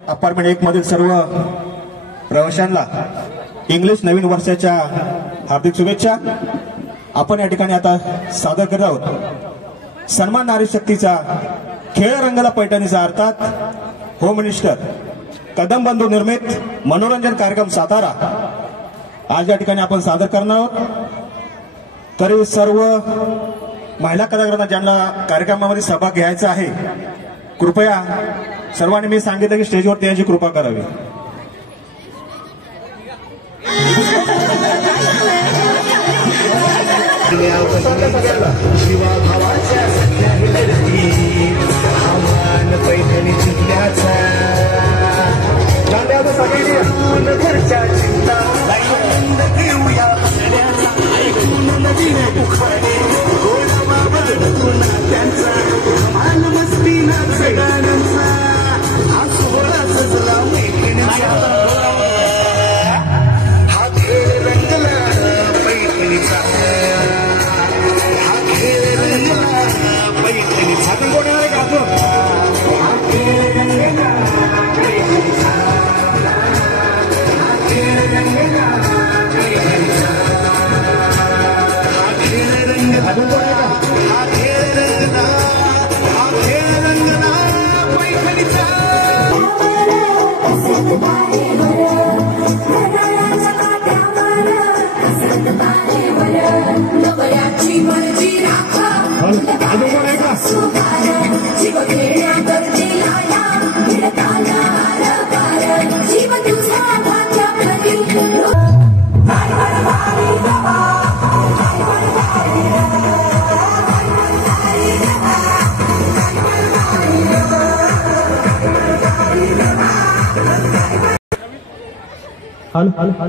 Apartment 1 मधील सर्व प्रवाशांना इंग्लिश नवीन वर्षाच्या हार्दिक शुभेच्छा। आपण या ठिकाणी आता सादर करत आहोत सन्मान नारी शक्तीचा खेळ रंगला पैठणीचा अर्थात होम मिनिस्टर कदम बंधू निर्मित मनोरंजन कार्यक्रम सातारा आज या ठिकाणी आपण सादर करणार आहोत। तरी सर्व महिला कलाकारांना ज्यांना कार्यक्रमामध्ये सहभाग घ्यायचा आहे कृपया सर्वांनी मी सांगितलं की स्टेजवरती याची कृपा करावी।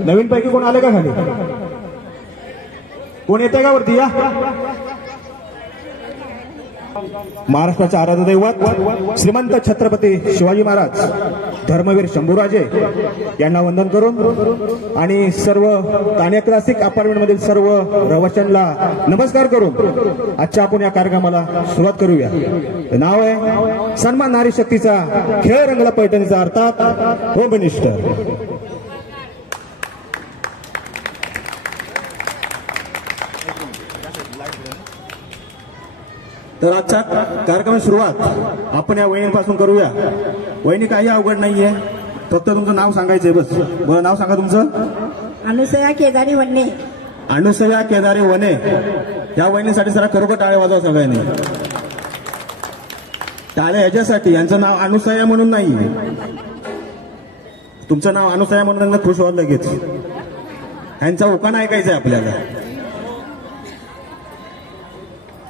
नवीन पैकी कोण आले का खाली? कोण येते का वरती? या महाराष्ट्राचे आराध्य दैवत श्रीमंत छत्रपती शिवाजी महाराज धर्मवीर शंभूराजे यांना वंदन करून आणि सर्व तान्या क्लासिक अपार्टमेंट मधील सर्व रहिवाशांना नमस्कार करून आजच्या आपण या कार्यक्रमाला सुरुवात करूया। नाव आहे सन्मान नारी शक्तीचा खेळ रंगला पैठणीचा अर्थात होम मिनिस्टर। तर आजच्या कार्यक्रमाची सुरुवात आपण या वहिनीपासून करूया। वहिनी काही अवघड नाहीये, फक्त तुमचं नाव सांगायचंय बस। बरं नाव सांगा तुमचं? अनुसया केदारी वने। अनुसया केदारी वने या वहिनीसाठी जरा खरोखर टाळे वाजवा सगळ्यांनी। टाळे ह्याच्यासाठी, यांचं नाव अनुसया म्हणून नाही, तुमचं नाव अनुसया म्हणून खुश व्हाल लगेच। ह्यांचा उकान ऐकायचंय आपल्याला।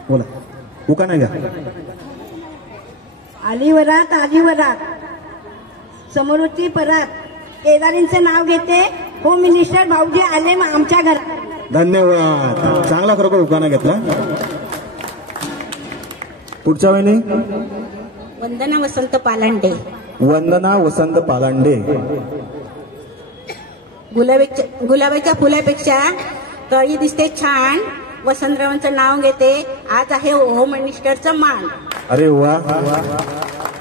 बोला उका नाही घ्या। आलीवरात आलीवरात समोरची परात केदारींचं नाव घेते होम मिनिस्टर भाऊजी आले आमच्या घरात। धन्यवाद, चांगला खरोखर उकाना घेतला। पुढच्या वेळी वंदना वसंत पालांडे। वंदना वसंत पालांडे। गुलाबाच्या फुलापेक्षा कळी दिसते छान, वसंतरावांचं नाव घेते आज आहे होम मिनिस्टरचं मान। अरे वा,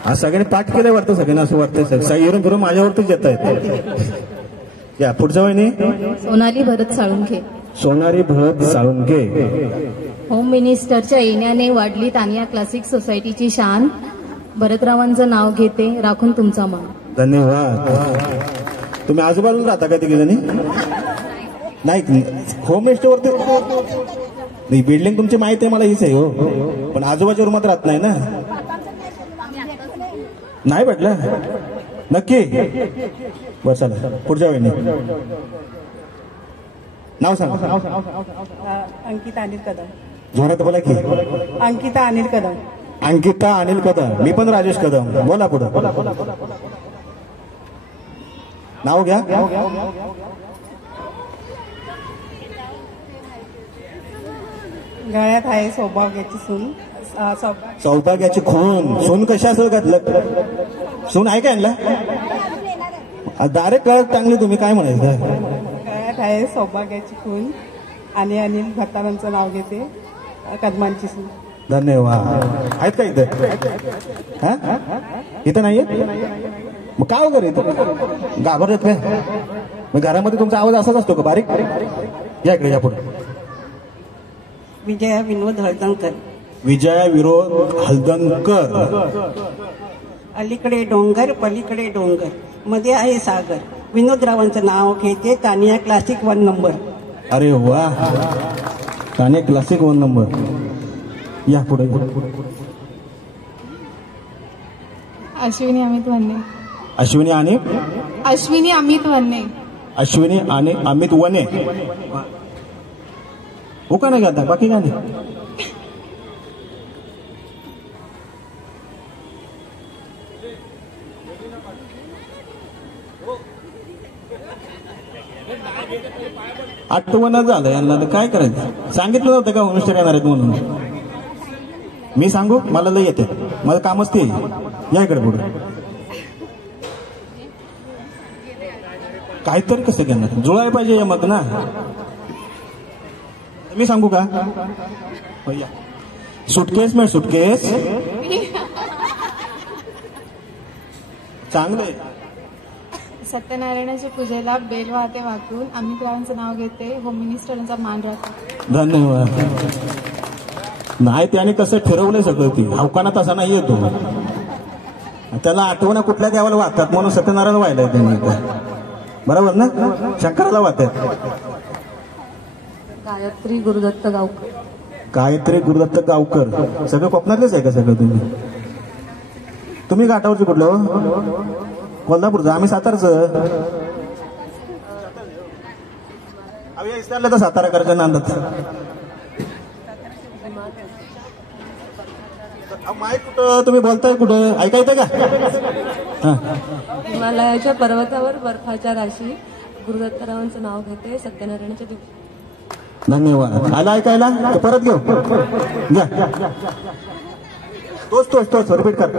आज सगळ्यांनी पाठ केलं वाटतं, सगळ्यांना असं वाटतंय सगळं करून माझ्यावरतीच येत आहेत। या पुढच्या वहिनी सोनाली भरत साळुंखे। सोनाली भरत साळुंखे। होम मिनिस्टरच्या येण्याने वाढली तानिया क्लासिक सोसायटीची शान, भरतरावांचं नाव घेते राखून तुमचा मान। धन्यवाद। तुम्ही आजूबाजूला राहता का तिघे जणी? नाही, होम मिनिस्टरवरती नाही, बिल्डिंग तुमची माहिती आहे मला हीच आहे हो, पण आजूबाजूच्या रूमात राहत नाही ना? नाही भेटलं नक्की? बरं चला पुढच्या वेळी नाव सांगा। अंकिता अनिल कदम। जोरात बोला की। अंकिता अनिल कदम। अंकिता अनिल कदम। मी पण राजेश कदम। बोला पुढं नाव घ्या। गळ्यात आहे सौभाग्याची सून। सौभाग्याची खून। सून कशा असेल घातलं? सून आहे का यांना? डायरेक्ट कळत चांगली, तुम्ही काय म्हणायचं? गळ्यात आहे सौभाग्याची खून आणि अनिल भत्तारांचं नाव घेते कदमांची सून। धन्यवाद। आहेत का इथं? इथं नाहीये? मग काय वगैरे येतं घाबरत काय? मग घरामध्ये तुमचा आवाज असाच असतो का बारीक? या इकडे, या पुढे. विजया विनोद हळदणकर. विजया विनोद हळदणकर. अलीकडे डोंगर पलीकडे डोंगर मध्ये आहे सागर. विनोदरावांचं नाव घेते तानिया क्लासिक 1 नंबर. अरे वा, तानिया क्लासिक 1 नंबर. या पुढे. अश्विनी अमित वन्ने. अश्विनी आणि अश्विनी अमित वन्ने. अश्विनी आणि अमित वने. हो का नाही गाता बाकी गाणे? आठवण झालं यांना, तर काय करायचं? सांगितलं होतं का मिस्टर येणार आहेत म्हणून? मी सांगू? मला लय येते, मला कामच ते. या इकडे पुढे. काहीतरी कसं घेणार, जुळायला पाहिजे मग ना. मी सांगू का? सुटकेस में सुटकेस. चांगलंय. सत्यनारायणाच्या पूजेला बेल वाहते वाकून अमितरावांचं नाव घेते. होम मिनिस्टरांचा मान राखते. धन्यवाद. नाही त्याने कसं ठरवलंय सगळं, ती अवकाना तसा नाही येतो. त्याला आठवणा कुठल्या देवाला वाहतात म्हणून सत्यनारायण व्हायला त्यांनी. बरोबर ना? शंकराला वाहतात. गायत्री गुरुदत्त गावकर. गायत्री गुरुदत्त गावकर. सगळं कोकणातलेच आहे का सगळं? तुम्ही घाटावरचे कुठलं? कोल्हापूरचं. आम्ही सातारचं. विचारलं तर साताराकडच्या नांदात. माईक कुठं? तुम्ही बोलताय कुठं? ऐकायचं का? हिमालयाच्या पर्वतावर बर्फाच्या राशी. गुरुदत्तरावांचं नाव घेते. सत्यनारायणाच्या दिवशी. धन्यवाद. आला ऐकायला? परत घेऊ घ्या. तोच रिपीट कर.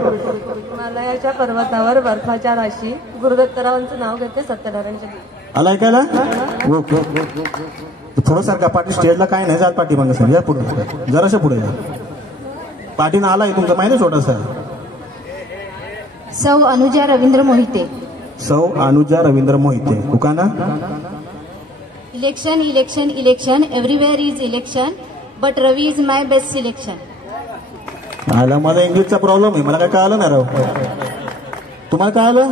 हिमालयाच्या पर्वतावर बर्फाच्या राशी. गुरुदत्तरावांचं नाव घेते. सत्यनारायणाच्या दिवशी. आला ऐकायला? ओके. थोडं सारखा पाठी स्टेजला काय नाही जात पाठी मागे सर. या पुढे जराशा पुढे या. पाठीनं आलाय तुमचं माहिती छोटासा. सौ अनुजा रवींद्र मोहिते. सौ अनुजा रवींद्र मोहिते. कुकाना. Election election election everywhere is election but Ravi is my best selection. आला मला इंग्लिशचा प्रॉब्लेम आहे, मला काय कळालं नाही राव. तुम्हाला कळालं?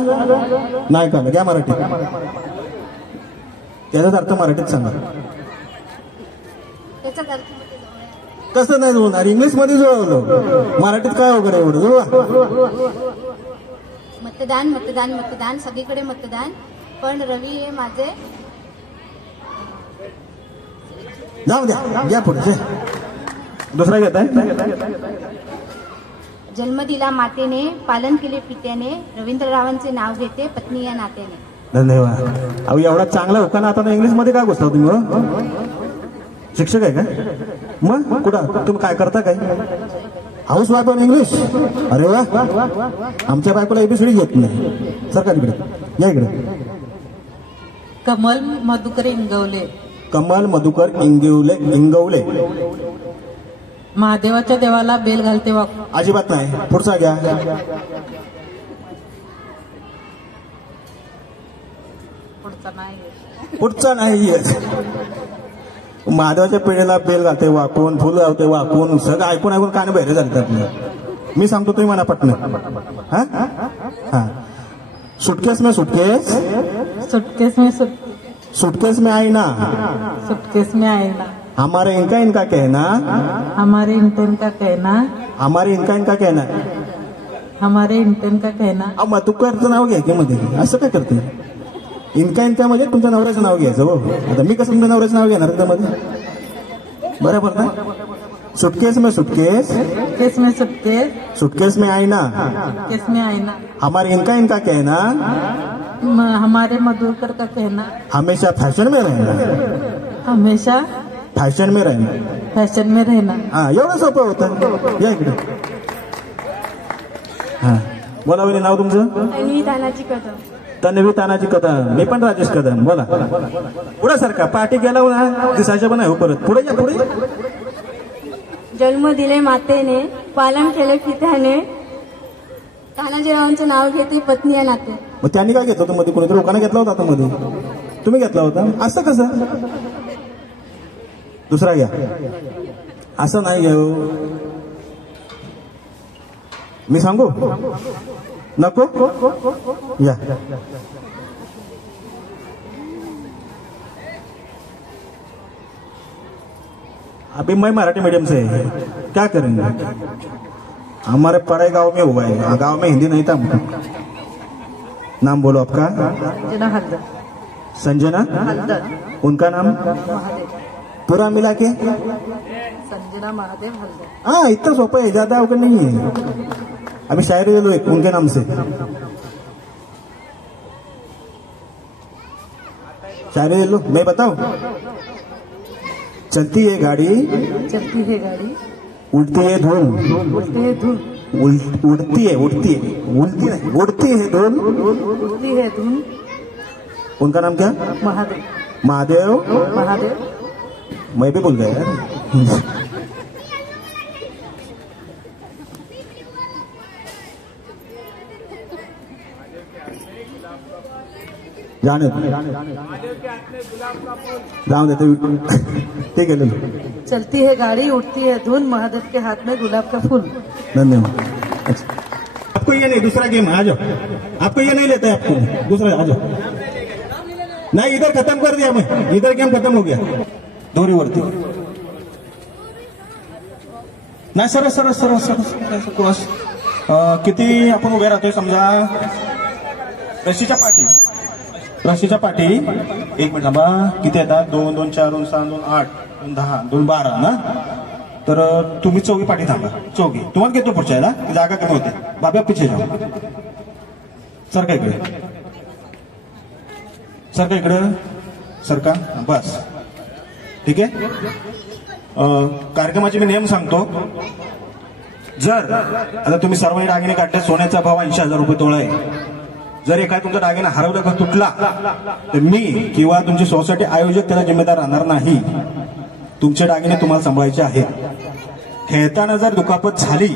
नाही कळलं. घ्या मराठी. त्याचाच अर्थ मराठीत सांगा. कसं नाही जुळणार? इंग्लिश मध्ये जुळवलं, मराठीत काय वगैरे एवढं जुळवा. मतदान मतदान मतदान सगळीकडे मतदान, पण रवी हे माझे. जाऊ द्या, घ्या पुढे. दुसरा घेत आहे. जन्म दिला मातेने, पालन केले पित्याने, रवींद्ररावांचे नाव घेते पत्नी या नात्याने. धन्यवाद. अहो एवढा चांगला होता ना, आता इंग्लिश मध्ये काय घुसला तुम्ही? शिक्षक आहे का? मग कुठं तुम्ही काय करता? काय हाऊस वाईफ ऑन इंग्लिश? अरे वा. आमच्या बायकोला एबीसीडी घेत नाही. सरकार इकडे या. इकडे. कमल मधुकर इंगवले. कमल मधुकर इंगवले. महादेवाच्या देवाला बेल घालते वाक. अजिबात नाही. पुढचा घ्या. पुढचा नाही. महादेवाच्या पेढेला बेल घालते वाकून, फुलं लावते वाकून, सगळं ऐकून ऐकून कान बहिरे झाले. मी सांगतो तुम्ही म्हणा पटन. हा हा. सुटकेस में सुटकेस. सुटकेस में सुटकेस में आईना. सुटकेस में आईना. हमारे इनका कहना. हमारे इनका कहना. हमारे इनका कहना. हमारे इनका कहना. अहो मधुकरचं नाव घ्या की मध्ये, असं काय करते? इनका म्हणजे तुमच्या नवऱ्याचं नाव घ्यायचं. हो, आता मी कसं तुमच्या नवऱ्याचं नाव घेणार त्यामध्ये? बरोबर ना? सुटकेस में सुटकेस. सुटकेस में सुटकेस. सुटकेस में आईना. सुटकेस में आईना. हमारे इनका कहना. हमारे मधुकर का कहना. हमेशा फॅशन में रहना. हमेशा फॅशन में रहना. फॅशन में रहना. हा, एवढं सोपं होतं. या इकडे. हा बोला. वहिनी नाव तुमचं? तन्वी तानाजी कदम. तन्वी तानाजी कदम. मी पण राजेश कदम. बोला. पुढे सारखा पाठी गेला ना दिसायच्या पण आहे. परत पुढे या. पुढे. जन्म दिले मातेने, पालन केले पित्याने, तानाजीरावांचं नाव घेते पत्नी या नाते. मग त्यांनी काय घेतलं होतं मध्ये? कोणीतरी लोकांना घेतला होता आता मध्ये, तुम्ही घेतला होता. असं कसं? दुसरा घ्या. असं नाही घेऊ. मी सांगू नको? या. अभी मैं मराठी मीडियम से है, क्या करेंगे? हमारे पढ़ाई गांव में हुआ है, गांव में हिंदी नहीं था हमको. नाम बोलो आपका? संजना हल्दर. संजना हल्दर. उनका नाम पूरा मिला के? संजना महादेव हल्दर. हाँ, इतना सोपा है, ज्यादा अवघड नहीं है. अभी शायरी ले लो एक उनके नाम से. शायरी ले लो, मैं बताऊं? चलती है गाड़ी, चलती है गाड़ी, उड़ती है धूल, उड़ती है धूल, उड़ती है उड़ती नहीं, उड़ती है धूल, उड़ती है धूल. उनका नाम क्या? महादेव. महादेव. महादेव. मैं भी भूल गया यार. जाने जाओ देते. ठीक है, ले लो. चलती है गाड़ी, उड़ती है धूल, महादेव के हाथ में गुलाब का फूल. धन्यवाद. अच्छा, आपको ये नहीं, दूसरा गेम आ जाओ. आपको ये नहीं लेता है, आपको दूसरा आ जाओ. नहीं, इधर खत्म कर दिया मैं, इधर गेम खत्म हो गया. दोरीवरती नाही, सरळ सरळ सरळ सरळ क्रॉस. किती आपण उभे राहतोय समजा रशीच्या पाठी. रशीच्या पाठी 1 मिनिट थांबा. किती येतात? 2 2 4 2 6 2 8 2 10 2 12 ना. तर तुम्ही चौघी पाठी थांबा. चौघी तुम्हाला घेतो पुढच्या याला, जागा कमी होते. बाब्या पिछे जाऊ. सरका इकडे, सरका इकडं, सरका. बस, ठीक आहे. कार्यक्रमाचे मी नियम सांगतो. जर आता तुम्ही सर्वांनी दागिने काढले, सोन्याचा भाव 80,000 रुपये तोळा आहे. जर एखादा तुमचा दागिना हरवला का तुटला तर मी किंवा तुमची सोसायटी आयोजक त्याला जिम्मेदार राहणार नाही. तुमचे दागिने तुम्हाला सांभाळायचे आहेत. खेळताना जर दुखापत झाली,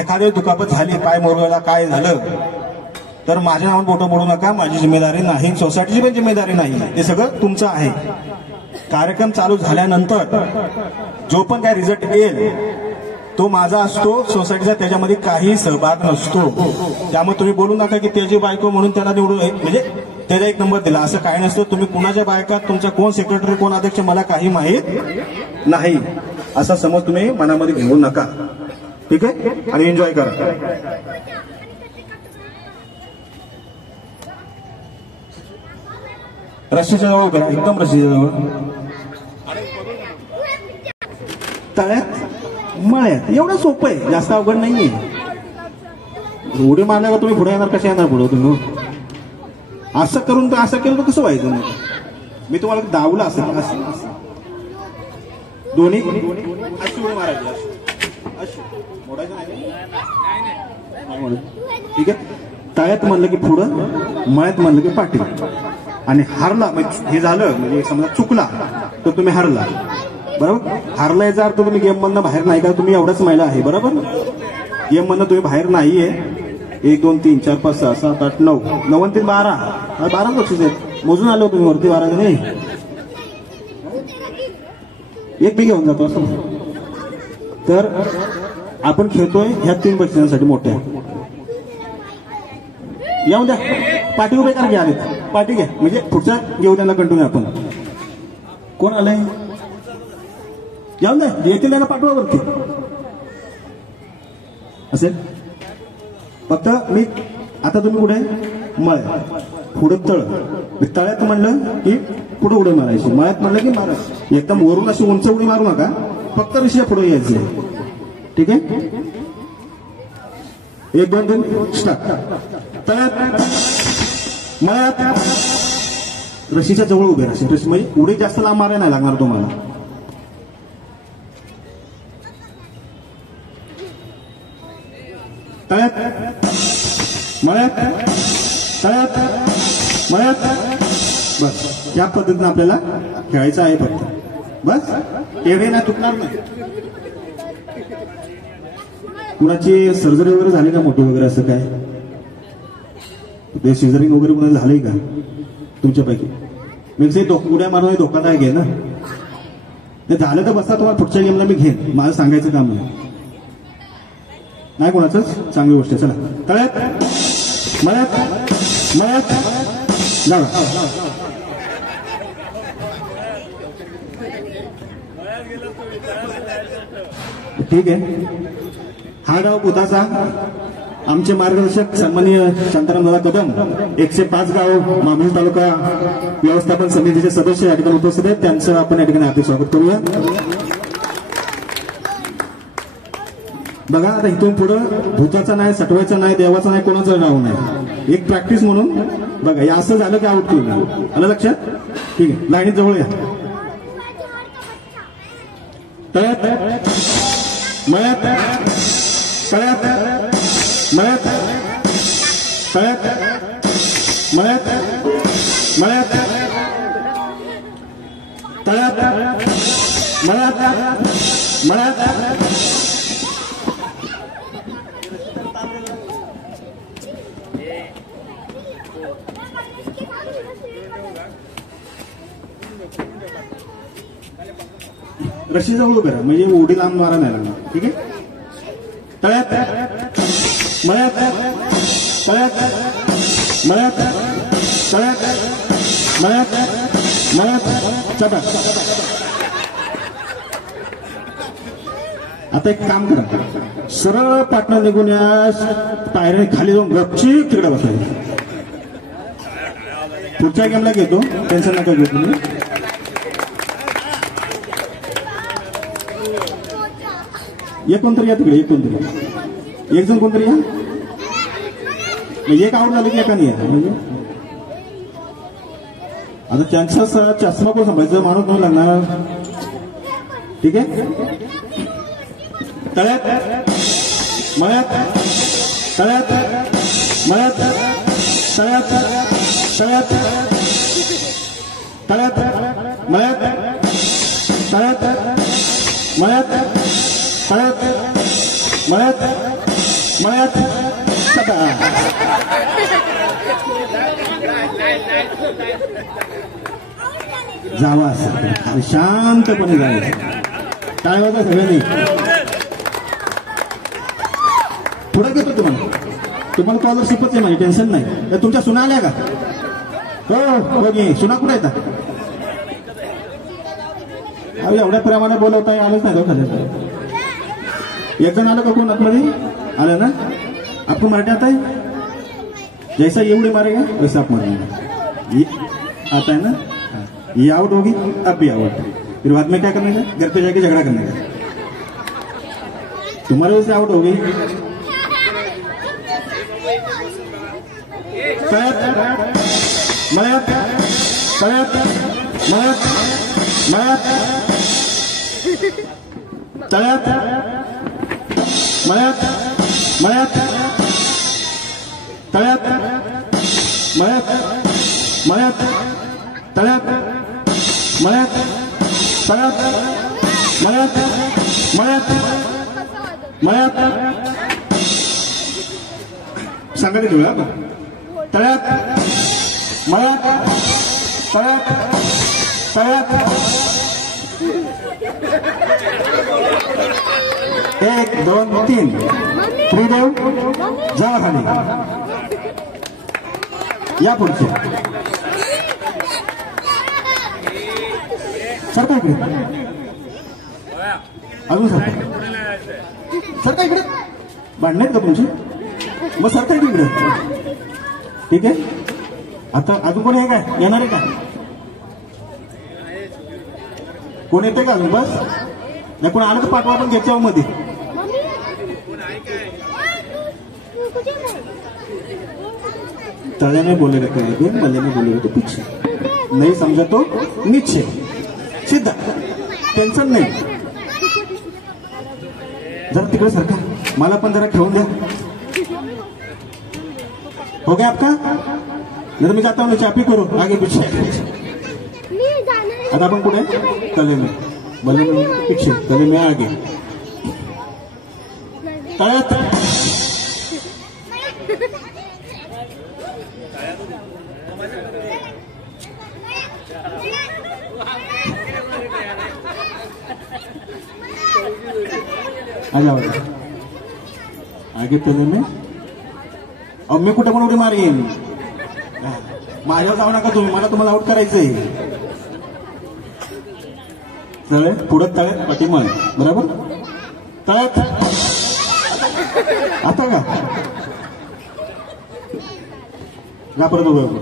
एखादी दुखापत झाली, पाय मोरगळला, काय झालं, तर माझ्या नावावर बोटं मोडू नका. माझी जिम्मेदारी नाही, सोसायटीची पण जिम्मेदारी नाही. ते सगळं तुमचं आहे. कार्यक्रम चालू झाल्यानंतर जो पण काय रिझल्ट येईल तो माझा असतो, सोसायटीचा त्याच्यामध्ये काही सहभाग नसतो. त्यामुळे तुम्ही बोलू नका की त्याची बायको म्हणून त्याला निवडून, म्हणजे त्याला 1 नंबर दिला, असं काही नसतं. तुम्ही कुणाच्या बायका, तुमचा कोण सेक्रेटरी, कोण अध्यक्ष, मला काही माहीत नाही, असा समज तुम्ही मनामध्ये घेऊ नका. ठीक आहे. आणि एन्जॉय करा. रस्त्याच्या जवळ करा, एकदम रस्त्याच्या जवळ. तळ्यात मळ्यात एवढं सोपं आहे, जास्त अवघड नाहीये. उडी मारल्या का तुम्ही पुढे येणार, कशा येणार पुढे तुम्ही? असं करून तर असं केलं तर कसं व्हायचं? मी तुम्हाला दावलं असं असं दोन्ही अशी उडी मारायची, अशी मोडायचं नाही. ठीक आहे. तळ्यात म्हणलं की पुढं, मळ्यात म्हणलं की पाठी. आणि हारला हे झालं म्हणजे समजा चुकला तर तुम्ही हारला, बरोबर. हारला याचा अर्थ तुम्ही गेम मधनं बाहेर नाही का, तुम्ही एवढाच महिला आहे, बरोबर. गेम मधनं तुम्ही बाहेर नाहीये. 1 2 3 4 5 6 7 8 9 9 आणि 3 12 12 बक्षीस आहेत. मोजून आलो तुम्ही वरती 12 जण. एक बी घेऊन जातो असं. तर आपण खेळतोय ह्या 3 बक्षिसांसाठी मोठ्या. येऊन द्या, पाठी उभे करा. घ्या, पाठी घ्या, म्हणजे पुढच्या घेऊ त्यांना कंटिन्यू. आपण कोण आलंय? येऊन द्या, येतील त्यांना पाठवा वरती असेल. फक्त मी आता तुम्ही पुढे मळ, पुढे तळ. तळ्यात म्हणलं की पुढे उडी मारायची, मळ्यात म्हणलं की मारा. एकदम वरून अशी उंच उडी मारू नका, फक्त ऋषी पुढे यायचे. ठीक आहे. 1 2 3 स्टार्ट. तळ्यात, मळ्यात, रशीच्या जवळ उभे राहायचे. रशी म्हणजे उडी जास्त लांब मारायला नाही लागणार तुम्हाला. तळ्यात, मळ्यात, तळ्यात, मळ्यात. बस या पद्धतीने आपल्याला खेळायचं आहे. फक्त बस एवढे ना, तुटणार नाही. कुणाची सर्जरी वगैरे झाली का मोठी वगैरे असं काय? ते सिझरिंग वगैरे कोणाचं झालंय का तुमच्यापैकी? म्हणजे उड्या मारून धोकादायक आहे ना. ते झालं तर बसा, तुम्हाला पुढच्या गेमला मी घेईन, माझं सांगायचं काम नाही कोणाचंच. चांगली गोष्ट आहे. चला तळ्यात मळ्यात मळ्यात जाऊ. ठीक आहे. हा डाव बुधाचा. आमचे मार्गदर्शक सन्माननीय शांतारामदादा कदम 105 गाव मामूल तालुका व्यवस्थापन समितीचे सदस्य या ठिकाणी उपस्थित आहेत. त्यांचं आपण या ठिकाणी हार्दिक स्वागत करूया. बघा आता इथून पुढं भूताचा नाही, सटवायचा नाही, देवाचा नाही, कोणाचं नाव नाही. एक प्रॅक्टिस म्हणून बघा. या असं झालं की आउट केलं. आलं लक्षात? ठीक आहे. लाईनीत जवळ या. तळ्यात मळ्यात तळ्यात मळ्यात तळ्यात मळ्यात मळ्यात तळ्यात मळ्यात मळ्यात रशी जवळ उभे राहा म्हणजे उडी लांब मारा नाही लागणार. ठीक आहे. तळ्यात मळ्यात तळ्यात मळ्यात तळ्यात मळ्यात मळ्यात चटा. आता एक काम करा, सरळ पाटणा निघून या पायऱ्या खाली जाऊन गपची तिकडे बसायचं. पुढच्या गेमला घेतो, टेन्शन नका घेऊ तुम्ही. एक कोणतरी या तिकडे, एक कोणतरी एक जण कोणतरी या. म्हणजे एक आउट झालं की एकाने या. म्हणजे आता त्यांचा चष्मा कोण सांभाळायचं, माणूस नाही लागणार. ठीक आहे. तळ्यात मळ्यात तळ्यात मळ्यात तळ्यात तळ्यात तळ्यात मळ्यात तळ्यात मळ्यात तळ्यात मळ्यात मळ्यात चटा. जावा असं शांतपणे जायचं. काय होतं सगळ्यांनी. पुढे घेतो तुम्हाला स्कॉलरशिपच आहे माझी, टेन्शन नाही. तुमच्या सुना आल्या का? हो सुना कुठे येतात? एवढ्या प्रमाणात बोलवता आलंच नाही. एक जण आलं का कोण आतमध्ये आलं ना? आपको मराठी आता है? जैसा ये उड़ी मारेगा वैसा आप मारेंगे. ये आता है ना? ये आउट होगी, अब भी आउट. फिर बाद में क्या करने का? घर पे जाके झगड़ा करने का. तुम्हारे वजह से आउट होगी. तळ्यात मळ्यात तळ्यात मळ्यात मळ्यात तळ्यात मळ्यात मळ्यात तळ्यात मळ्यात मळ्यात तळ्यात मळ्यात तळ्यात मळ्यात मळ्यात मळ्यात सांगा ते तुला. तळ्यात मळ्यात तळ्यात तळ्यात 1 2 3 त्रिदेव जावा खाली. या पुढचे सरका इकडे. अजून सरका इकडे. भांडणे आहेत का तुमचे? मग सरका इकडे. ठीक आहे. आता अजून कोणी आहे काय येणार आहे का? कोण येते का अजून? बस नाही. कोण आलं तर पाठवा, आपण घेतल्या मध्ये. तळ्याने बोले रहते हैं, मल्याने बोले रहते पीछे. नहीं समझा तो नीचे सीधा. टेन्शन नाही. जरा तिकडे सरका, मला पण जरा खेळून द्या. हो गया आपका? नहीं तो मैं चाहता हूँ मैं चापी करो आगे पीछे. आता आपण कुठे? तले में, मले में पीछे, तले में आगे. तळ्यात आ जाओ आगे पहिले मी मी कुठे पण उडी मारेन. माझ्यावर जाऊ नका तुम्ही, मला तुम्हाला आउट करायचंय. तळे पुढं तळ्यात पाठीमाग बरोबर. तळ्यात आता का परत बरोबर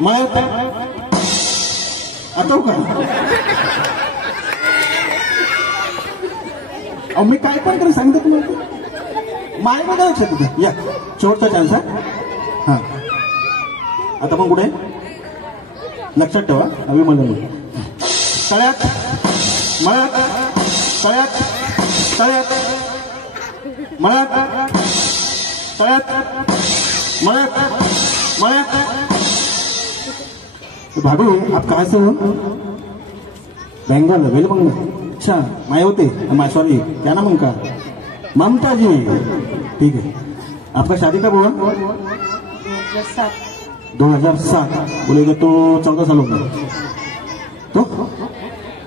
मग आता का मी काय पण करू सांगतो तुम्हाला. माय बघा लक्षात तिथं या शेवटचा चान्स आहे. हा आता पण कुठे लक्षात ठेवा. अभिमन्यू तळ्यात मळ्यात तळ्यात तळ्यात मळ्यात तळ्यात मळ्यात मळ्यात. भागू आप कहाँ से हो? बंगाल वेल बंगाल. अच्छा मायावती सॉरी क्या नाम उनका? ममता जी. ठीक है. आपका शादी कब हुआ? 2007. बोलेगा तो 14 साल हो गया. तो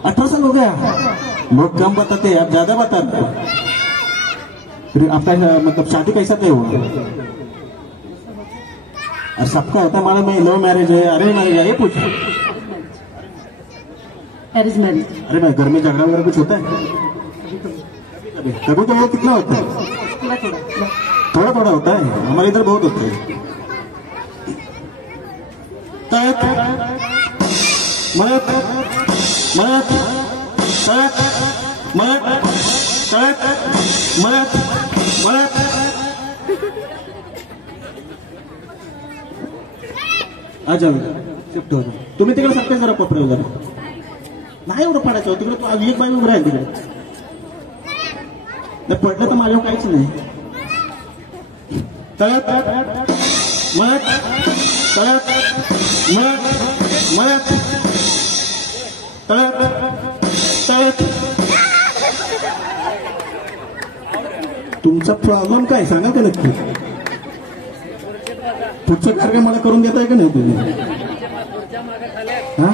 18 साल हो गया. लोग कम बताते हैं, आप ज्यादा बताते हैं. फिर आपका मतलब शादी कैसा तय हुआ? और सबका होता है मालूम में लव मैरिज है अरेंज मैरिज है ये पूछ. Arrange marriage. अरे भाई घर में झगड़ा वगैरह कुछ होता है? कभी तो वो कितना होता है? थोड़ा थोड़ा होता है. हमारे इधर बहुत होता है. तळ्यात मळ्यात मळ्यात तळ्यात मळ्यात तळ्यात मळ्यात मळ्यात. अच्छा शिफ्ट होतो. तुम्ही तिकडे सत्य जरा पपरे जरा नाही एवढं पडायचं तिकडे. तू एक बाई उभं राहील तिकडे. पडलं तर माझ्यावर काहीच नाही. तळ्यात मळ्यात तळ्यात मळ्यात मळ्यात तळ्यात तळ्यात. तुमचा प्रॉब्लेम काय सांगा का नक्की? पुढचं कार्य मला करून देताय का नाही तुम्ही? हा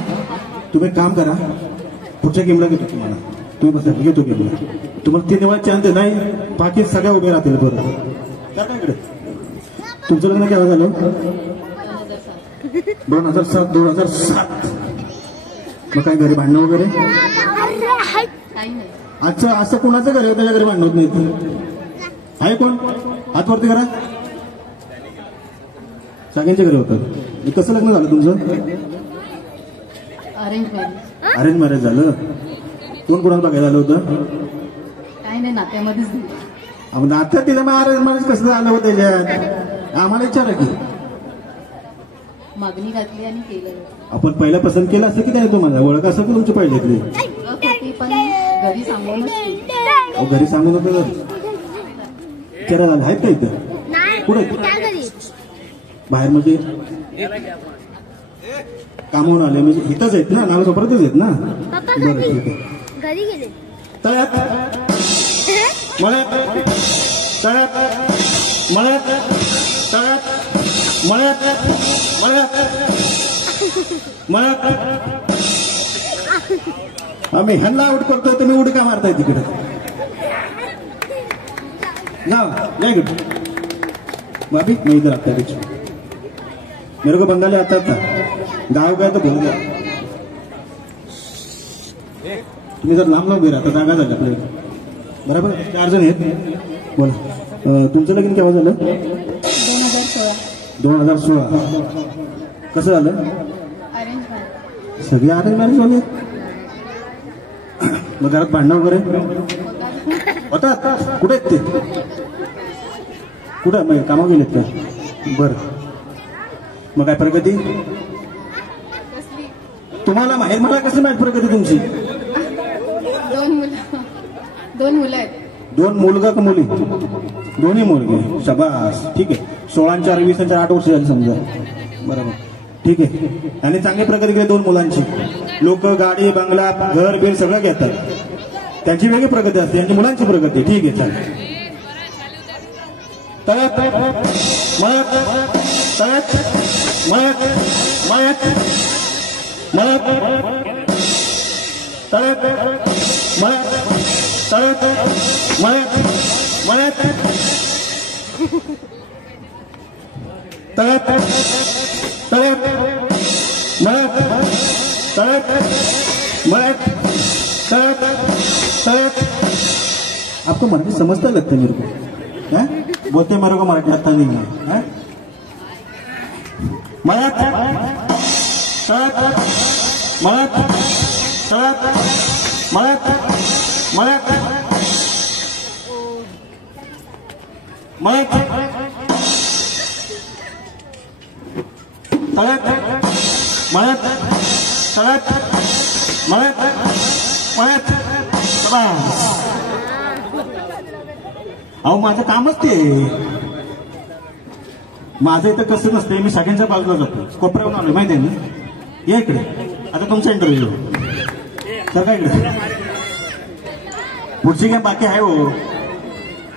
तुम्ही काम करा. पुढच्या गेमला घेतो तुम्हाला. तुम्ही बसा घेतो गेमला. तुम्हाला 3 वेळा चान्स नाही. बाकी सगळ्या उभे राहतील. बरं काय इकडे तुमचं लग्न केव्हा झालं? 2007. 2007. मग काय घरी भांडणं वगैरे? अच्छा असं कोणाचं घर आहे त्याच्या घरी भांडण होत नाही? आहे कोण? हात वरती करा. सगळ्यांच्या घरी होतं. कसं लग्न झालं तुमचं? अरेंज मॅरेज झालं. कोण कोणाला बघायला आलं होतं? काही नाही नात्यामध्येच. नात्यात तिला मग अरेंज मॅरेज कसं झालं होतं त्याच्यात? आम्हाला विचारा की. मागणी घातली आणि केलं. आपण पहिला पसंत केलं असं की नाही तुम्हाला? ओळख असं की तुमची पहिल्यातली? पण घरी सांगूनच. घरी सांगून होतं. विचारा झालं आहेत का इथं? कुठे बाहेर म्हणजे कामावून आले म्हणजे इथंच आहेत ना? नाव सोबतच आहेत ना? बरं ठीक आहे. तळ्यात मळ्यात तळ्यात मळ्यात तळ्यात मळ्यात मळ्यात मळ्यात. आम्ही ह्यांना आउट करतोय तुम्ही उडी का मारताय तिकडे? जाओ नहीं गुड भाभी मैं इधर आता है. मेरे को बंगाली आता था. गाँव गया तो भूल गया. तुम्ही जर लांब लांब राहता जागा झाली आपल्याला. बरोबर 4 जण आहेत. बोला तुमचं लगीन केव्हा झालं? 2016. कसं झालं? सगळे अरेंज मॅरेज झाले. मग घरात भांडणं वगैरे होतात? कुठे आहेत ते? कुठं मग कामा गेलेत का? बरं मग काय प्रगती तुम्हाला माहीत? मला कसं माहीत प्रगती तुमची? 2 मुलं आहेत. 2 मुलगा का मुली? दोन्ही मुलगे. शबास. ठीक आहे. 16 4 20 8 वर्ष झाली समजा. बरोबर ठीक आहे. आणि चांगली प्रगती केली 2 मुलांची. लोक गाडी बंगला घर बिल सगळं घेतात. त्यांची वेगळी प्रगती असते. यांची मुलांची प्रगती. ठीक आहे चालेल. तळ्यात मळ्यात तळ्यात मळ्यात मळ्यात मळ्यात तळ्यात मळ्यात तळ्यात मळ्यात मळ्यात तळ्यात तळ्यात मळ्यात तळ्यात मळ्यात तळ्यात तळ्यात. आपको मराठी समझता लगता है मेरे को, है? बोलते मेरे को मराठी आता नहीं है. मळ्यात तळ्यात मळ्यात तळ्यात मळ्यात मळ्यात मळ्यात तळ्यात मळ्यात तळ्यात मळ्यात मळ्यात. अहो माझं कामच ते. माझं इथं कसं नसते, मी सगळ्यांच्या बाजूला जातो. कोपऱ्यावरून आलोय माहिती आहे ना. या इकडे, आता तुमचा इंटरव्ह्यू सर काय इकडे. पुढची गेम बाकी आहे हो.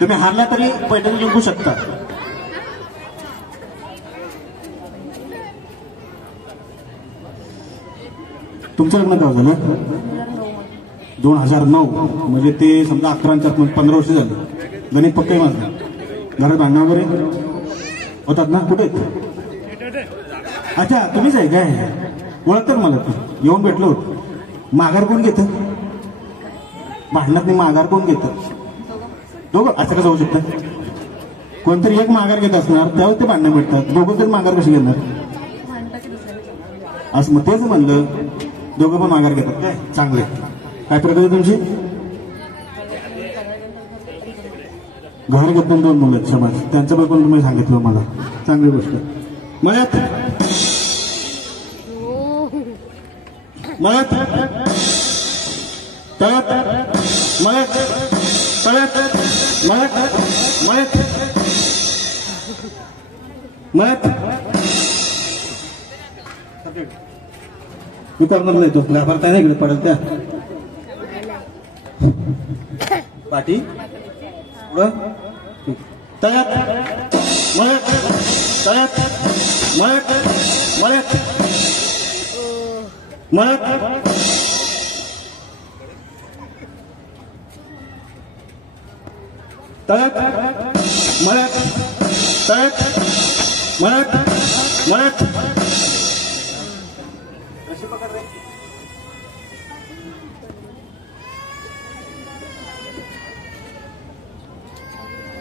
तुम्ही हारला तरी पैठणी जिंकू शकता. तुमचं लग्न काय झालं? 2009. म्हणजे ते समजा 11 15 वर्ष झाले. गणित पक्क आहे माझं. घरात भांडणं वगैरे होतात ना? कुठे? अच्छा तुम्हीच आहे काय? ओळखतात मला. ते येऊन भेटलो होतो. माघार कोण घेतं? भांडणात नाही माघार कोण घेतं? दोघं. असं कसं होऊ शकतं? कोणतरी एक माघार घेत असणार, त्यावेळेस ते भांडणं भेटतात. दोघं तरी माघार कशी घेणार? असं मग तेच म्हणलं, दोघं पण माघार घेतात काय? चांगले. काय प्रगती तुमची? घर घेतून 2 मुलं आहेत. समाज त्यांचं पण तुम्ही सांगितलं मला. चांगली गोष्ट. मळ्यात मळ्यात तळ्यात मळ्यात तळ्यात मळ्यात मळ्यात मळ्यात. मी करणार नाही. तो घाबरताय ना इकडे पडेल त्या पाठी. तळ्यात मळ्यात तळ्यात मळ्यात मळ्यात मळ्यात तळ्यात मळ्यात तळ्यात मळ्यात मळ्यात.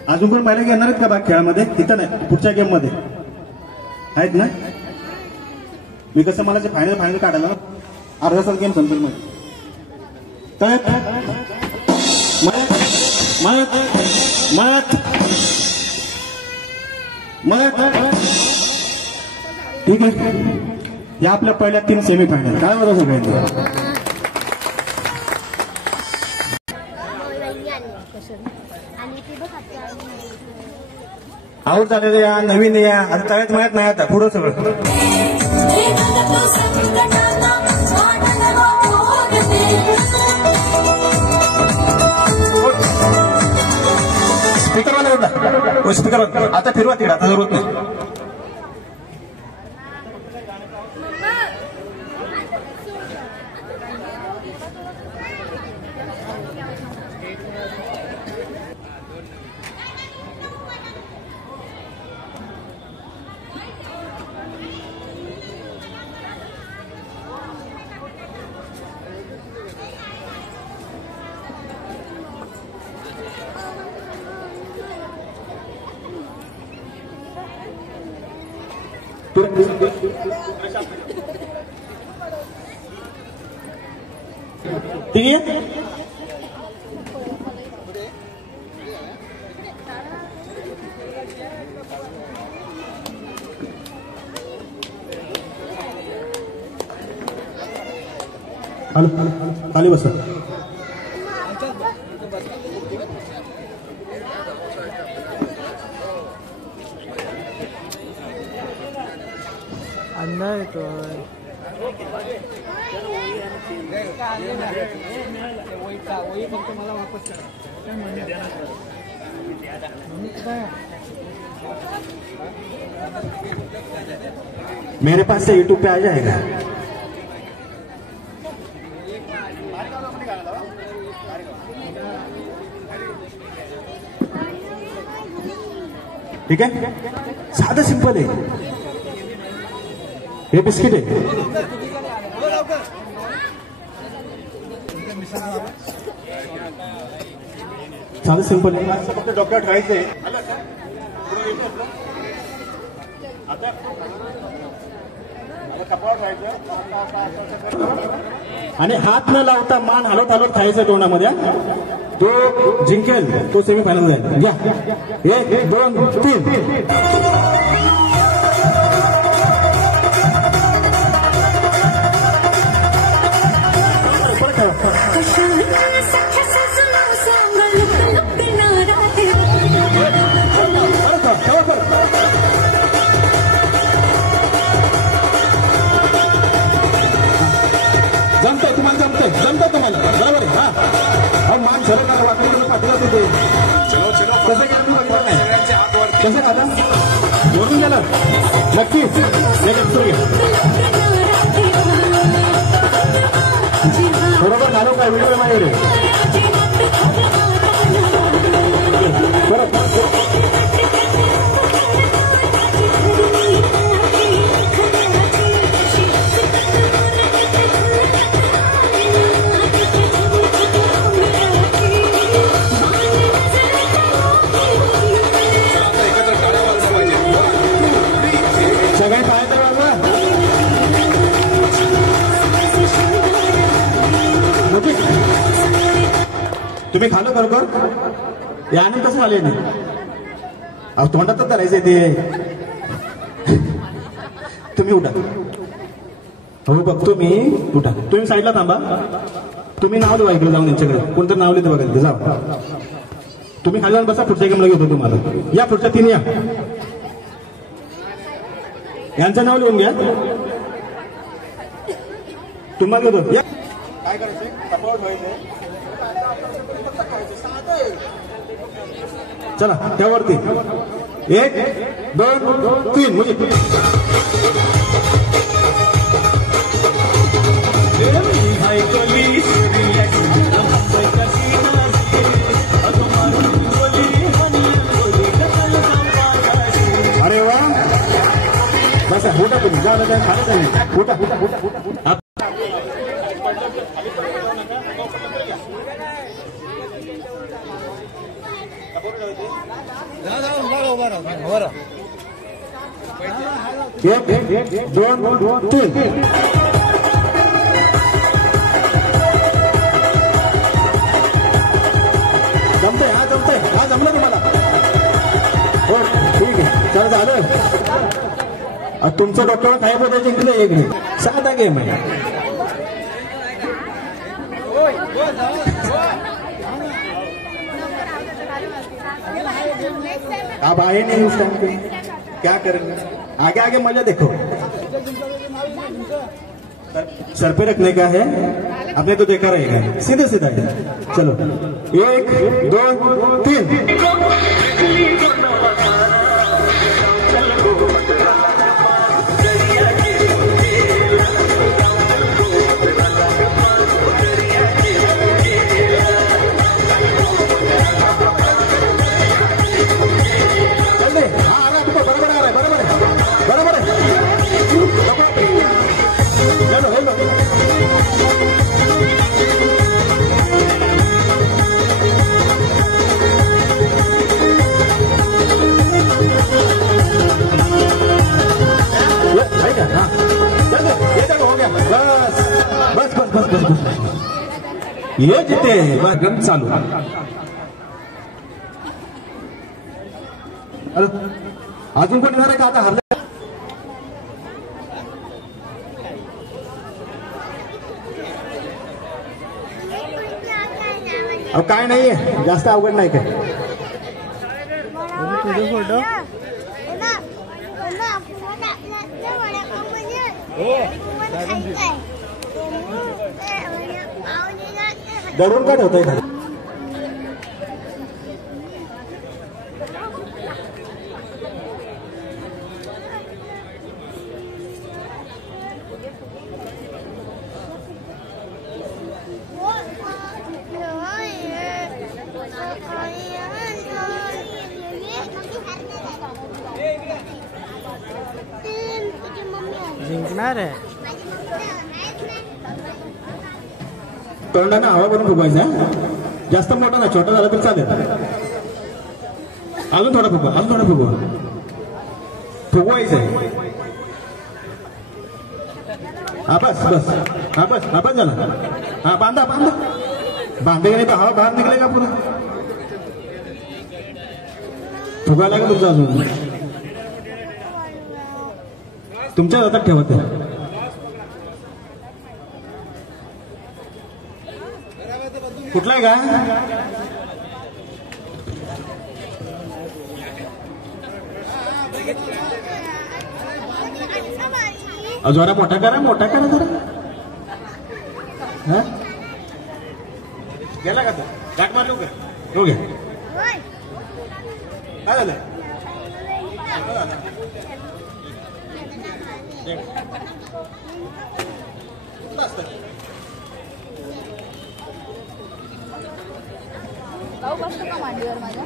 अजून पण महिला घेणार आहेत का बाग खेळामध्ये? तिथं नाही, पुढच्या गेम मध्ये आहेत ना. मी कसं मला फायनल काढायला ना अर्धा तास गेम संपेल मध्ये. तळ्यात मळ्यात मळ्यात मळ्यात मळ्यात. ठीक आहे. या आपल्या पहिल्या 3 सेमीफायनल. काय बघा सगळ्यांनी. आऊट झालेले या, नवीन या. आता तळ्यात मळ्यात नाही. आता पुढं सगळं स्पीकरवाला स्पीकर आता फिरवा तिकडे. आता जरूरत नाही. ठीक है. खाली बसा. अन्ना येतोय. फक्त मला वापस करा. मेरे पास से यूट्यूब पे आ जाएगा। ठीक है, साधं सिंपल आहे। हे बिस्किट आहे, साधं सिंपल आहे, फक्त डॉक्टर ठरायचंय। आणि हात न लावता मान हलवत हलवत खायचं तोंडामध्ये। जो जिंकेल तो सेमीफायनल जाईल। घ्या, 1 2 3। जमतंय तुम्हाला, जमतंय तुम्हाला, बरोबर आहे। हा, अहो मान सरळ करा, वाटलं तुम्ही पाठीला तिथे कसं केलं तुम्ही बघितलं नाही, कसं खाला वरून गेलं नक्कीच। बरोबर झालो काय व्हिडिओ माझ्याकडे परत। सगळे पाहायचं बाबा, तुम्ही खालो बरोबर। याने कसं आले नाही, अहो तोंडातच धरायचंय ते। तुम्ही उठा, हो बघतो मी, उठा तुम्ही साईडला थांबा। तुम्ही नाव लिहा इकडे जाऊन, यांच्याकडे कोणतं नाव लिहितं बघा, जा तुम्ही खाली जाऊन बसा। पुढच्या गेमला घेतो तुम्हाला, या पुढच्या 3 या, यांचं नाव लिहून घ्या। तुम्हाला घेतो, काय करायचंय, कपाळ ठेवायचंय, चला त्यावरती 1 2 3 म्हणजे अरे वा, बस उठा तुम्ही, जा खाली जाईल, उठा उठा उठा उठा। एक 2 3 जमतंय, हा जमतंय, हा जमलं तुम्हाला, हो ठीक आहे, चल झालं। तुमचं डॉक्टर काय बोलायचं जिंकलं एक नाही, साधा गेम आहे। अब आए नहीं उस टाइम पे, क्या करेंगे, आगे आगे मजा देखो। सर पे रखने का है, आपने तो देखा रहेगा, सीधे सीधा है। चलो 1 2 3। ये जिथे गम चालू। अजून कोण येणार आहे का आता हरलं? अहो काय नाहीये, जास्त अवघड नाही काय। फोटो दडून का ठेवतोय खाली? जिंकणार आहे. तोंडाने हवा भरून फुगवायचा. जास्त मोठा ना, छोटा झाला तर चालेल. अजून थोडा फुगवा, अजून थोडा फुगवा. फुगवायचंय. हा बस बस, हा बस, हा बस झाला. हा बांधा बांधा. बांधे नाही तर हवा बाहेर निघले का पुन्हा. फुगा लागेल तुमचा अजून. तुमच्या हातात ठेवत आहे. कुठला आहे का. जरा मोठा करा, मोठा करा जरा. गेला का तो गाठ मारलो का. हो घ्या. काय झालं. भाऊ बसतो का मांडीवर माझ्या.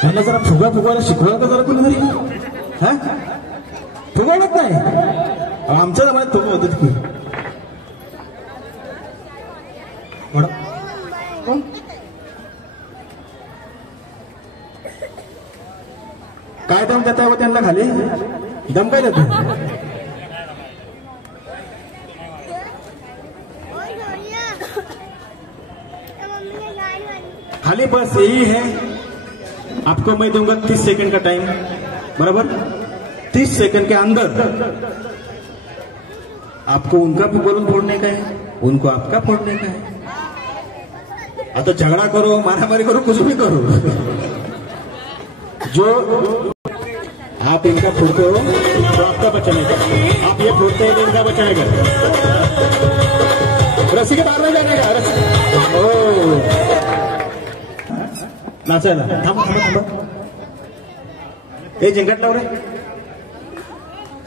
त्यांना जरा फुगा फुगवायला शिकवायला का जरा कोणीतरी. हा फुगवत नाही. आमच्या जमान्यात फुगव होत की. काय दम देता हो त्यांना खाली. दम काय देतो. खाली बस यही है. आपको मैं दूंगा 30 सेकंड का टाइम. बराबर. 30 सेकंड के अंदर आपको उनका बोलून फोड़ने का है, उनको आपका फोड़ने का है. आता झगड़ा करो, मारामारी करो, कुछ भी करो. जो आप इनका फोड़ते हो तो आपका बचाने का. आप ये फोड़ते हैं तो इनका बचाएगा. रस्सी के बाहर नहीं जाने का. ओ नाचायला. थांबा थांबा थांबा. हे जिंकट लाव रे.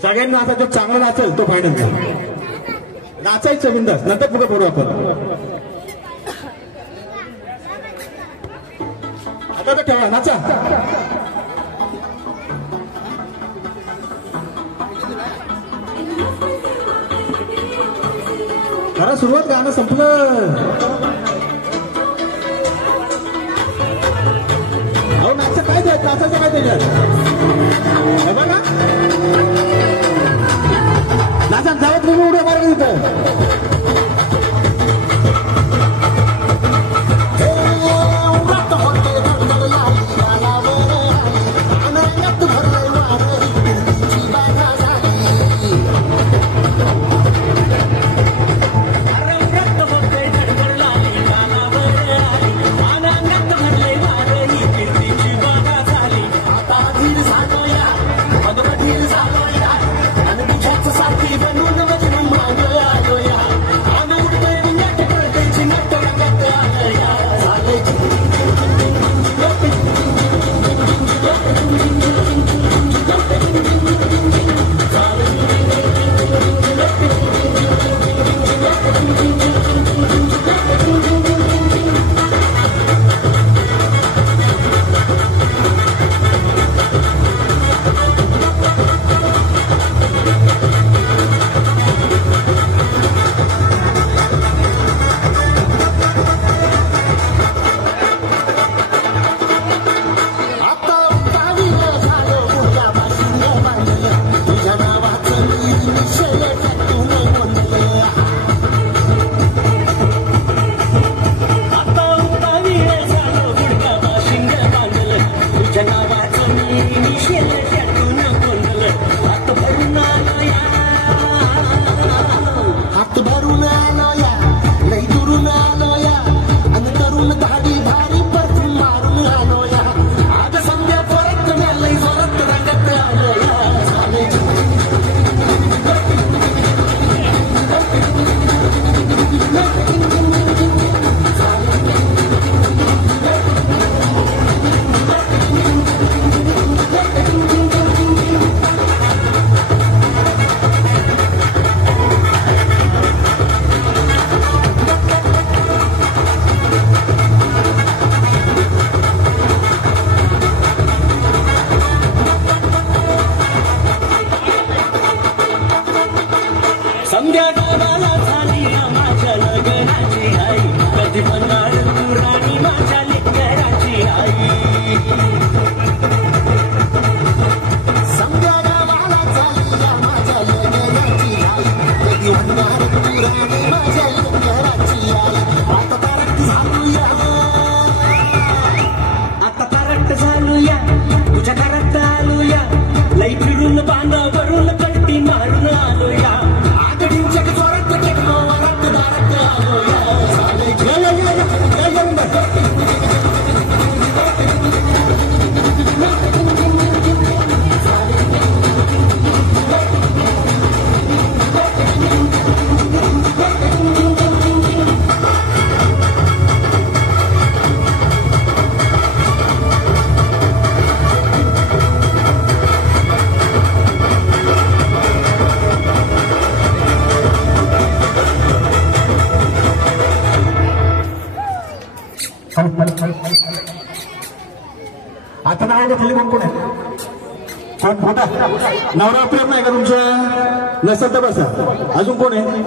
सगळ्यांना आता जो चांगला नाचेल तो फायनल. नाचायचं बिंदास. नंतर पुढे करू आपण. आता तर ठेवा. नाचा. करा सुरुवात. गाणं संपलं. अहो नाचा काय द्यायचं. नाचायचं काय त्याच्यात. बघा नाचा. जावत तुम्ही उड्या मार्ग तिथं. साथी बनून मजनू माग आलोय. समजा गावाला झाली माझ्या लग्नाची आई, कधी म्हणणार तू राणी माझ्या लेकराची आई. समजा गावाला झाली माझ्या लग्नाची आई, कधी म्हणणार तू राणी माझ्या लेकराची आई. आता तारट झालूया, आता तारट झालूया, तुझ्या घरात आलूया, लई फिरून बांधावरून कट्टी मारून आलोया. आगडींच्या जोरात टेकलो वरात दारात आलोया. आता नाव घेतले कोण कोण आहे? कोण मोठा नवरा प्रेम नाही का तुमचं? नसेल तर बसा. अजून कोण आहे?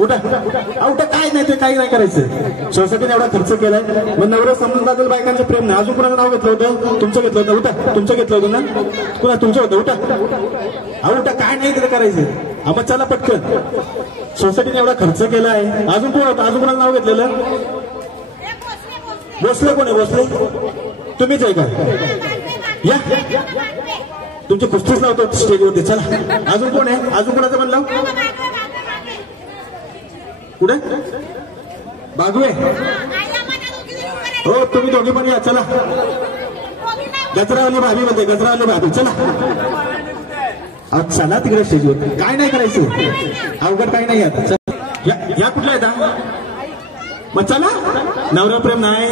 उठा उठा. काय नाही ते काही नाही करायचं. सोसायटीने एवढा खर्च केलाय, मग नवरा समजून जातील बायकांचं प्रेम नाही. अजून कोणाचं नाव घेतलं होतं? तुमचं घेतलं होतं. उठा. तुमचं घेतलं होतं ना? कुणा तुमचं होतं? उठा उठा. काय नाही तिथं करायचं. मग चला पटकन. सोसायटीने एवढा खर्च केलाय. अजून कोण होतं? अजून कोणाचं नाव घेतलेलं? भोसले. कोण आहे भोसले? तुम्हीच आहे का? या तुमची कुस्तीच लावतो स्टेजवरती. चला अजून कोण आहे? अजून कोणाचं म्हणलं? कुठे? बागवे. हो तुम्ही दोघी पण या. चला गजरावाली भाभी म्हणते. गजरावाली भाभी. चला चला तिकडे स्टेजवर. काय नाही करायचं. अवघड काही नाही. आता या कुठला येतात? मग चला. नवरा प्रेम नाही.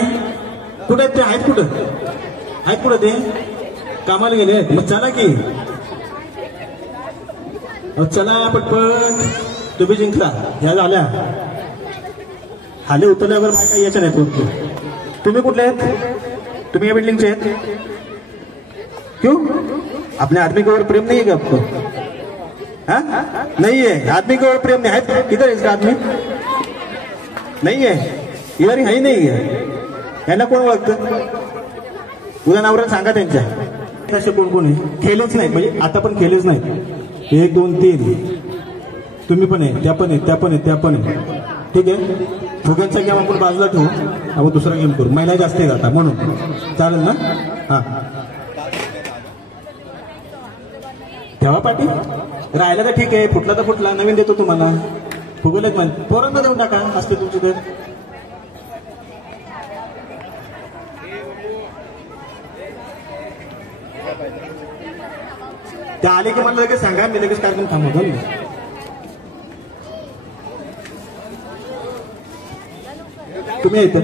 कुठे ते आहेत? कुठं आहेत? कुठं ते? कामाला गेले. मग चला की. चला पटपट. तुम्ही जिंकला. ह्या झाल्या. खाली उतरल्यावर काही याच्या नाही. तुम्ही कुठले आहेत? तुम्ही या बिल्डिंगचे आहेत? क्यों? अपने आदमी के ऊपर प्रेम नहीं है क्या आपको? हाँ नहीं है. आदमी के ऊपर प्रेम नहीं है. किधर है इसका आदमी? नहीं है. इधर ही नाही आहे. यांना कोण ओळखतं? उद्या नावरा सांगा त्यांच्या. असे कोण कोण आहे? खेळलेच नाही म्हणजे आता पण खेळलेच नाही. 1 2 3 तुम्ही पण आहे. त्या पण आहे. त्या पण आहे. त्या पण आहे. ठीक आहे. फुग्यांचा गेम आपण बाजूला ठेवू. आपण दुसरा गेम करू. महिला जास्त आहेत आता म्हणून. चालेल ना? हा ठेवा पाठी. राहिला तर ठीक आहे. फुटला तर फुटला. नवीन देतो तुम्हाला. फुगलेच म्हणजे पोरांना देऊन टाका. असते तुमची तर. त्या आले की मला लगेच सांगा. मी लगेच कार्यक्रम थांबवतो. तुम्ही येत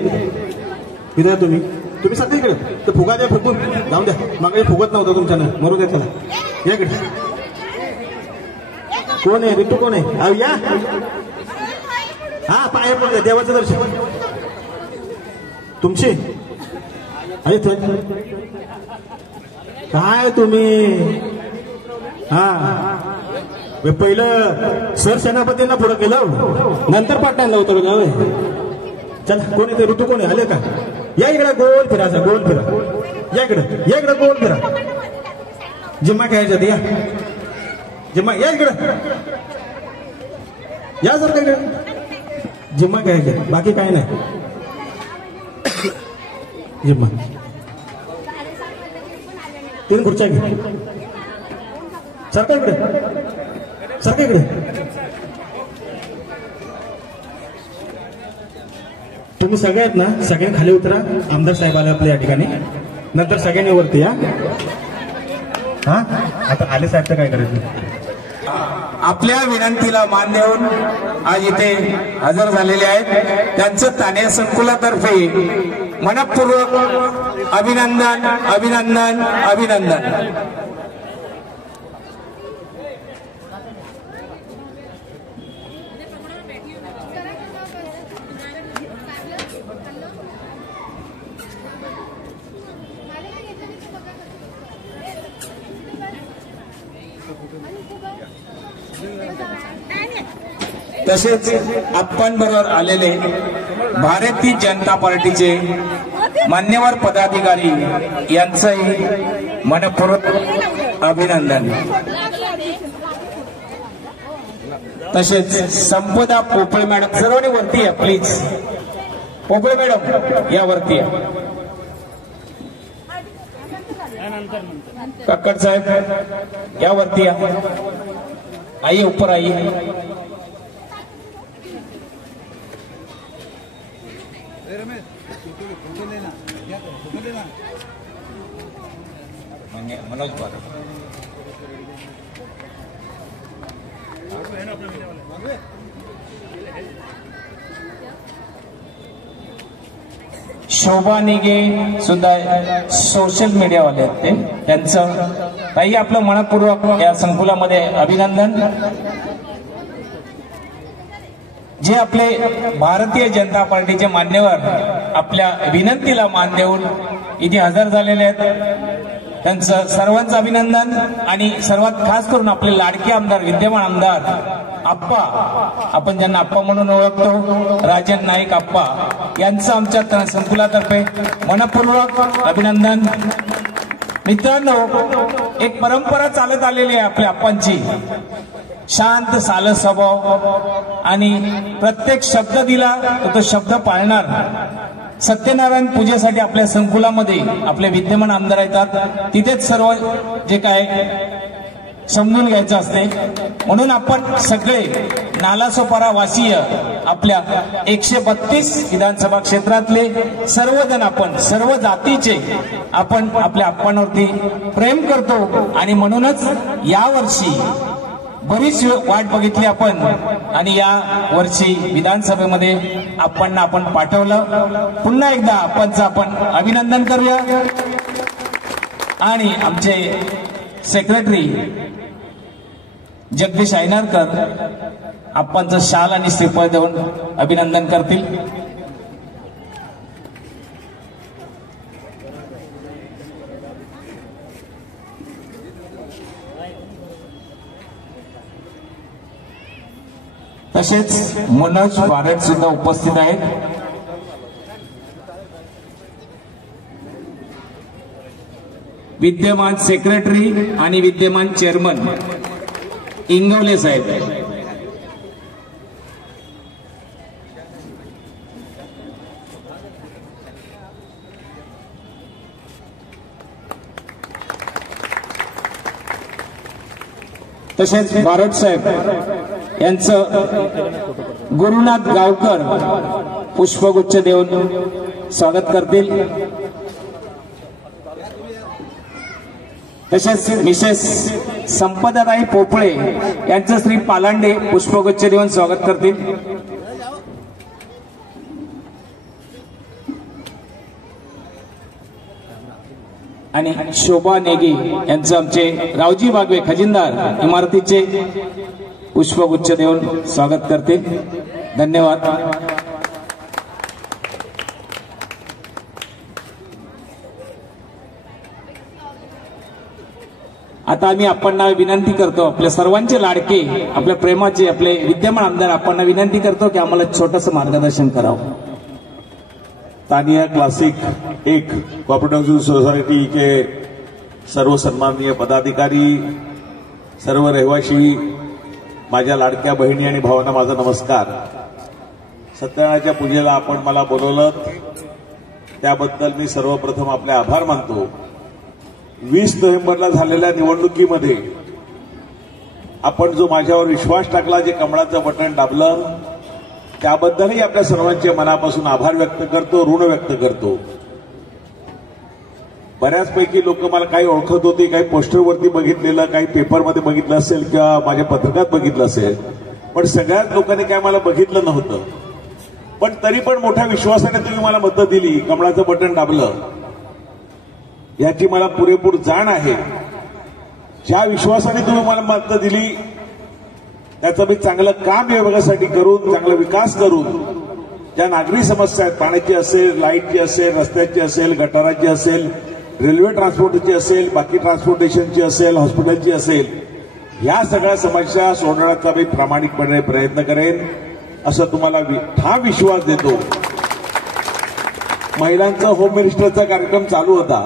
इथे तुम्ही तुम्ही सध्या इकडे तर फुगा द्या. फुगून जाऊन द्या. मागे फुगत नव्हतं तुमच्यानं. मरू द्या त्याला. या इकडे. कोण आहे? ऋतू कोण आहे? अहो या. हा पाया पडले. देवाचं दर्शन तुमची. अरे काय तुम्ही? हा पहिलं सर सेनापतींना पुढं केलं, नंतर पाटणाला उतरलं. चल कोण येते? ऋतू कोण आहे? आले का? या इकडे. गोल फिरायचा. गोल फिरा. या इकडे. या इकडे. गोल फिरा. जिम्मा खेळायच्यात. या जिम्मा. या इकडे. या सर इकडे. जिम्मा खेळायच्या. बाकी काय नाही. जिम्मा. 3 खुर्च्या घे. सरका इकडे. सरका इकडे. तुम्ही सगळे आहेत ना? सगळ्यांनी खाली उतरा. आमदार साहेब आले आपल्या या ठिकाणी. नंतर सगळ्यांनी वरती या. हा आता आले साहेब तर काय करायचं? आपल्या विनंतीला मान देऊन आज इथे हजर झालेले आहेत. त्यांचं तान्या संकुलातर्फे मनपूर्वक अभिनंदन अभिनंदन अभिनंदन. तसेच आपण बरोबर आलेले भारतीय जनता पार्टीचे मान्यवर पदाधिकारी यांचंही मनपूर्वक अभिनंदन। तसेच संपदा पोपळे मॅडम सर्वांनी वरती या प्लीज। पोपळे मॅडम या वरती या। कक्कड साहेब या वरती या। आइए ऊपर आइए। मनोज शोभा निगे सुद्धा सोशल मीडियावाले आहेत ते, त्यांचं काही आपलं मनपूर्वक या संकुलामध्ये अभिनंदन। जे आपले भारतीय जनता पार्टीचे मान्यवर आपल्या विनंतीला मान देऊन इथे हजर झालेले आहेत, त्यांचं सर्वांचं अभिनंदन। आणि सर्वात खास करून आपले लाडके आमदार विद्यमान आमदार आप्पा, आपण ज्यांना आप्पा म्हणून ओळखतो, राजन नाईक आप्पा यांचं आमच्या संकुलातर्फे मनपूर्वक अभिनंदन। मित्रांनो, एक परंपरा चालत आलेली आहे आपल्या आप्पांची, शांत साल स्वभाव आणि प्रत्येक शब्द दिला तो शब्द पाळणार। सत्यनारायण पूजेसाठी आपल्या संकुलामध्ये आपले विद्यमान आमदार येतात, तिथेच सर्व जे काय समजून घ्यायचं असते, म्हणून आपण सगळे नालासोपारा वासीय आपल्या 132 विधानसभा क्षेत्रातले सर्वजण, आपण सर्व जातीचे आपण आपल्या आप्पांवरती प्रेम करतो। आणि म्हणूनच यावर्षी बरीच वाट बघितली आपण, आणि या वर्षी विधानसभेमध्ये आपण पाठवलं। पुन्हा एकदा आपणचं आपण अभिनंदन करूया। आणि आमचे सेक्रेटरी जगदीश ऐनारकर आपणचं शाल आणि श्रीफळ देऊन अभिनंदन करतील। तसेच मनोज बारड सुद्धा उपस्थित आहेत। विद्यमान सेक्रेटरी आणि विद्यमान चेअरमन इंगवले साहेब। तसेच बारड साहेब यांचं गुरुनाथ गावकर पुष्पगुच्छ देऊन स्वागत करतील। तसेच मिसेस संपदाताई पोपळे यांचं श्री पालांडे पुष्पगुच्छ देऊन स्वागत करतील। आणि शोभा नेगी यांचं आमचे रावजी बागवे खजिनदार इमारतीचे पुष्पगुच्छ देऊन स्वागत करतील। धन्यवाद। आता आम्ही आपणना विनंती करतो, आपल्या सर्वांचे लाडके, आपल्या प्रेमाचे, आपले विद्यमान आमदार आपणना विनंती करतो की आम्हाला छोटंसं मार्गदर्शन करावं। तानिया क्लासिक 1 कोऑपरेटिव सोसायटी के सर्व सन्माननीय पदाधिकारी, सर्व रहिवासी, माझ्या लाडक्या बहिणी आणि भावांना माझा नमस्कार। सत्यनारायणाच्या पूजेला आपण मला बोलवलं त्याबद्दल मी सर्वप्रथम आपले आभार मानतो। 20 नोव्हेंबरला झालेल्या निवडणुकीमध्ये आपण जो माझ्यावर विश्वास टाकला, जे कमळाचं बटन दाबलं, त्याबद्दलही आपल्या सर्वांचे मनापासून आभार व्यक्त करतो, ऋण व्यक्त करतो। बऱ्याचपैकी लोक मला काही ओळखत होती, काही पोस्टरवरती बघितलेलं, काही पेपरमध्ये बघितलं असेल किंवा माझ्या पत्रकात बघितलं असेल, पण सगळ्याच लोकांनी काय मला बघितलं नव्हतं। पण तरी पण मोठ्या विश्वासाने तुम्ही मला मतं दिली, कमळाचं बटन दाबलं, याची मला पुरेपूर जाण आहे। ज्या विश्वासाने तुम्ही मला मतं दिली त्याचं मी चांगलं काम या भागासाठी करून, चांगला विकास करून, ज्या नागरी समस्या आहेत, पाण्याची असेल, लाईटची असेल, रस्त्याची असेल, गटाराची असेल, रेल्वे ट्रान्सपोर्टची असेल, बाकी ट्रान्सपोर्टेशनची असेल, हॉस्पिटलची असेल, ह्या सगळ्या समस्या सोडवण्याचा मी प्रामाणिकपणे प्रयत्न करेन असं तुम्हाला ठाम विश्वास देतो. महिलांचा होम मिनिस्टरचा कार्यक्रम चालू होता,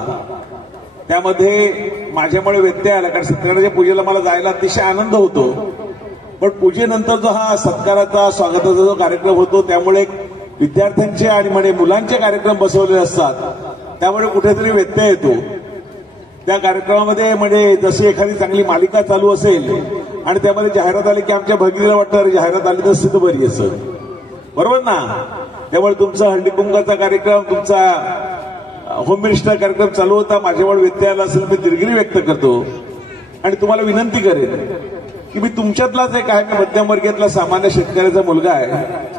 त्यामध्ये माझ्यामुळे व्यत्यय आला, कारण सत्यनारायणाच्या पूजेला मला जायला अतिशय आनंद होतो. पण पूजेनंतर जो हा सत्काराचा स्वागताचा जो कार्यक्रम होतो त्यामुळे विद्यार्थ्यांचे आणि म्हणजे मुलांचे कार्यक्रम बसवलेले असतात, त्यामुळे कुठेतरी व्यत्यय येतो. त्या कार्यक्रमामध्ये म्हणजे जशी एखादी चांगली मालिका चालू असेल आणि त्यामध्ये जाहिरात आली की आमच्या भगिनीला वाटतं जाहिरात आली तर सिद्ध बरी असं, बरोबर ना. त्यामुळे तुमचा हळदी कुंकाचा कार्यक्रम, तुमचा होम मिनिस्टर कार्यक्रम चालू होता, माझ्यामुळे व्यत्यय आला असेल मी दिलगिरी व्यक्त करतो आणि तुम्हाला विनंती करेन की मी तुमच्यातलाच एक आहे. मी मध्यमवर्गीयातला सामान्य शेतकऱ्याचा मुलगा आहे.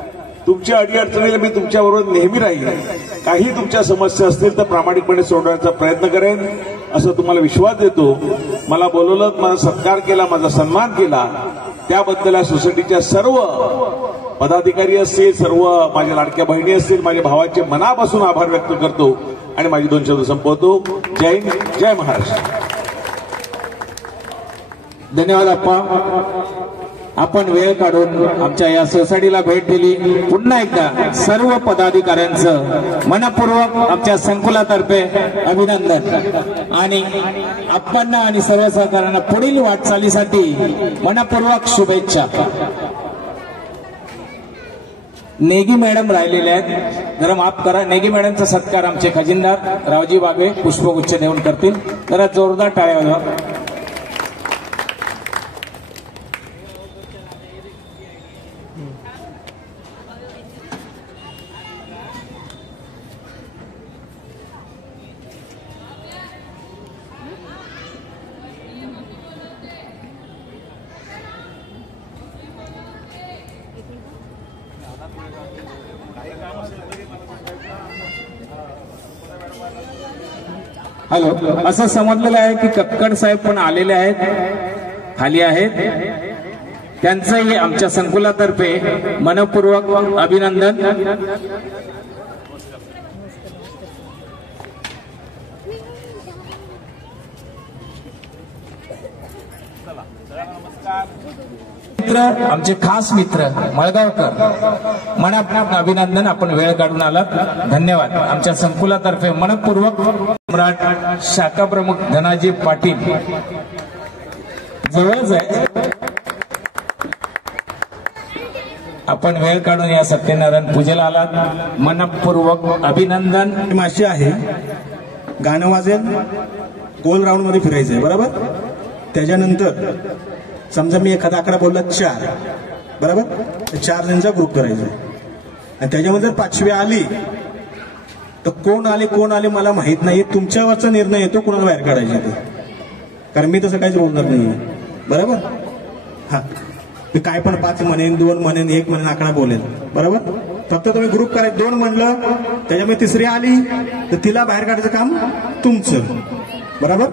तुमच्या अडीअडचणीला मी तुमच्याबरोबर नेहमी राहील. काही तुमच्या समस्या असतील तर प्रामाणिकपणे सोडवण्याचा प्रयत्न करेन असं तुम्हाला विश्वास देतो. मला बोलवलं, माझा सत्कार केला, माझा सन्मान केला, त्याबद्दल या सोसायटीच्या सर्व पदाधिकारी असतील, सर्व माझ्या लाडक्या बहिणी असतील, माझ्या भावाचे मनापासून आभार व्यक्त करतो आणि माझी 2 शब्द संपवतो. जय हिंद, जय महाराष्ट्र. धन्यवाद आप्पा. आपण वेळ काढून आमच्या या सोसायटीला भेट दिली. पुन्हा एकदा सर्व पदाधिकाऱ्यांचं मनपूर्वक आमच्या संकुलातर्फे अभिनंदन आणि आप्पांना आणि सर्व सहकाऱ्यांना पुढील वाटचालीसाठी मनपूर्वक शुभेच्छा. नेगी मॅडम राहिलेले आहेत, जरा माफ करा. नेगी मॅडमचा सत्कार आमचे खजिनदार रावजी बागवे पुष्पगुच्छ देऊन करतील. जरा जोरदार टाळ्या वाजवा. हॅलो, असं समजलेलं आहे की कक्कड साहेब पण आलेले आहेत, खाली आहेत. त्यांचंही आमच्या संकुलातर्फे मनपूर्वक अभिनंदन. मित्र, आमचे खास मित्र मळगावकर, मनापासून अभिनंदन. आपण वेळ काढून आलात, धन्यवाद. आमच्या संकुलातर्फे मनपूर्वक सम्राट शाखा प्रमुख धनाजी पाटील जवळच आहे. आपण वेळ काढून या सत्यनारायण पूजेला आलात, मनपूर्वक अभिनंदन. माशी आहे, गाणं वाजेल, गोल राऊंड मध्ये फिरायचंय, बरोबर. त्याच्यानंतर समजा मी एखादा आकडा बोलला 4, बरोबर, 4 जणांचा ग्रुप करायचा आणि त्याच्यामध्ये जर 5वी आली तर कोण आले मला माहित नाही. तुमच्यावरचा निर्णय येतो कोणाला बाहेर काढायचे ते, कारण मी तसं काहीच बोलणार नाही, बरोबर. हा, मी काय पण 5 म्हणेन, 2 म्हणेन, 1 म्हणेन, आकडा बोलेन, बरोबर. फक्त तुम्ही ग्रुप करायचं. 2 म्हणलं त्याच्यामध्ये 3री आली तर तिला बाहेर काढायचं काम तुमचं, बरोबर.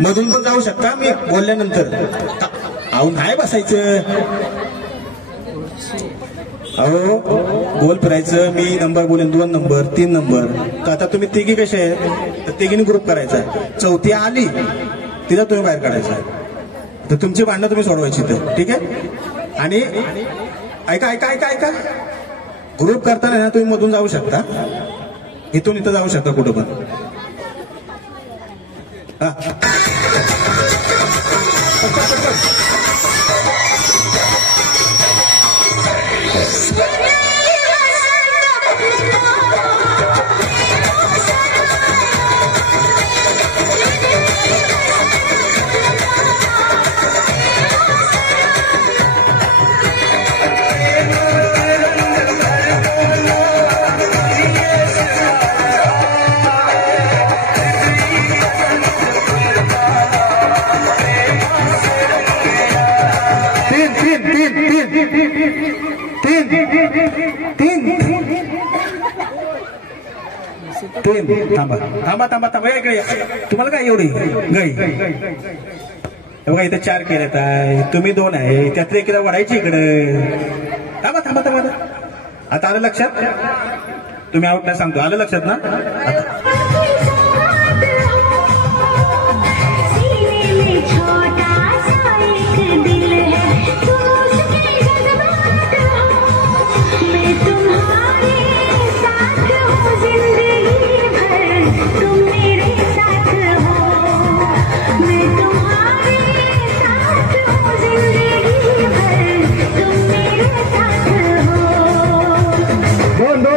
मधून पण जाऊ शकता मी बोलल्यानंतर. अहो नाही बसायचं, अहो गोल फिरायचं. मी नंबर बोलेन, 2 नंबर, 3 नंबर. तर आता तुम्ही तिघी कसे आहेत तर तिघीने ग्रुप करायचा. 4थी आली तिला तुम्ही बाहेर काढायचा. तर तुमची भांडणं तुम्ही सोडवायची तर, ठीक आहे. आणि ऐका ऐका ऐका ऐका, ग्रुप करताना ना तुम्ही मधून जाऊ शकता, इथून इथं जाऊ शकता कुठं पण. हा, थांबा थांबा थांबा थांबा, इकडे तुम्हाला काय एवढी गई. बघा इथे 4 केलेत आहे, तुम्ही 2 आहे, त्यातले एकीला वाढायची इकडे. थांबा थांबा थांबा. आता आलं लक्षात? तुम्ही आउट नाही सांगतो, आलं लक्षात ना?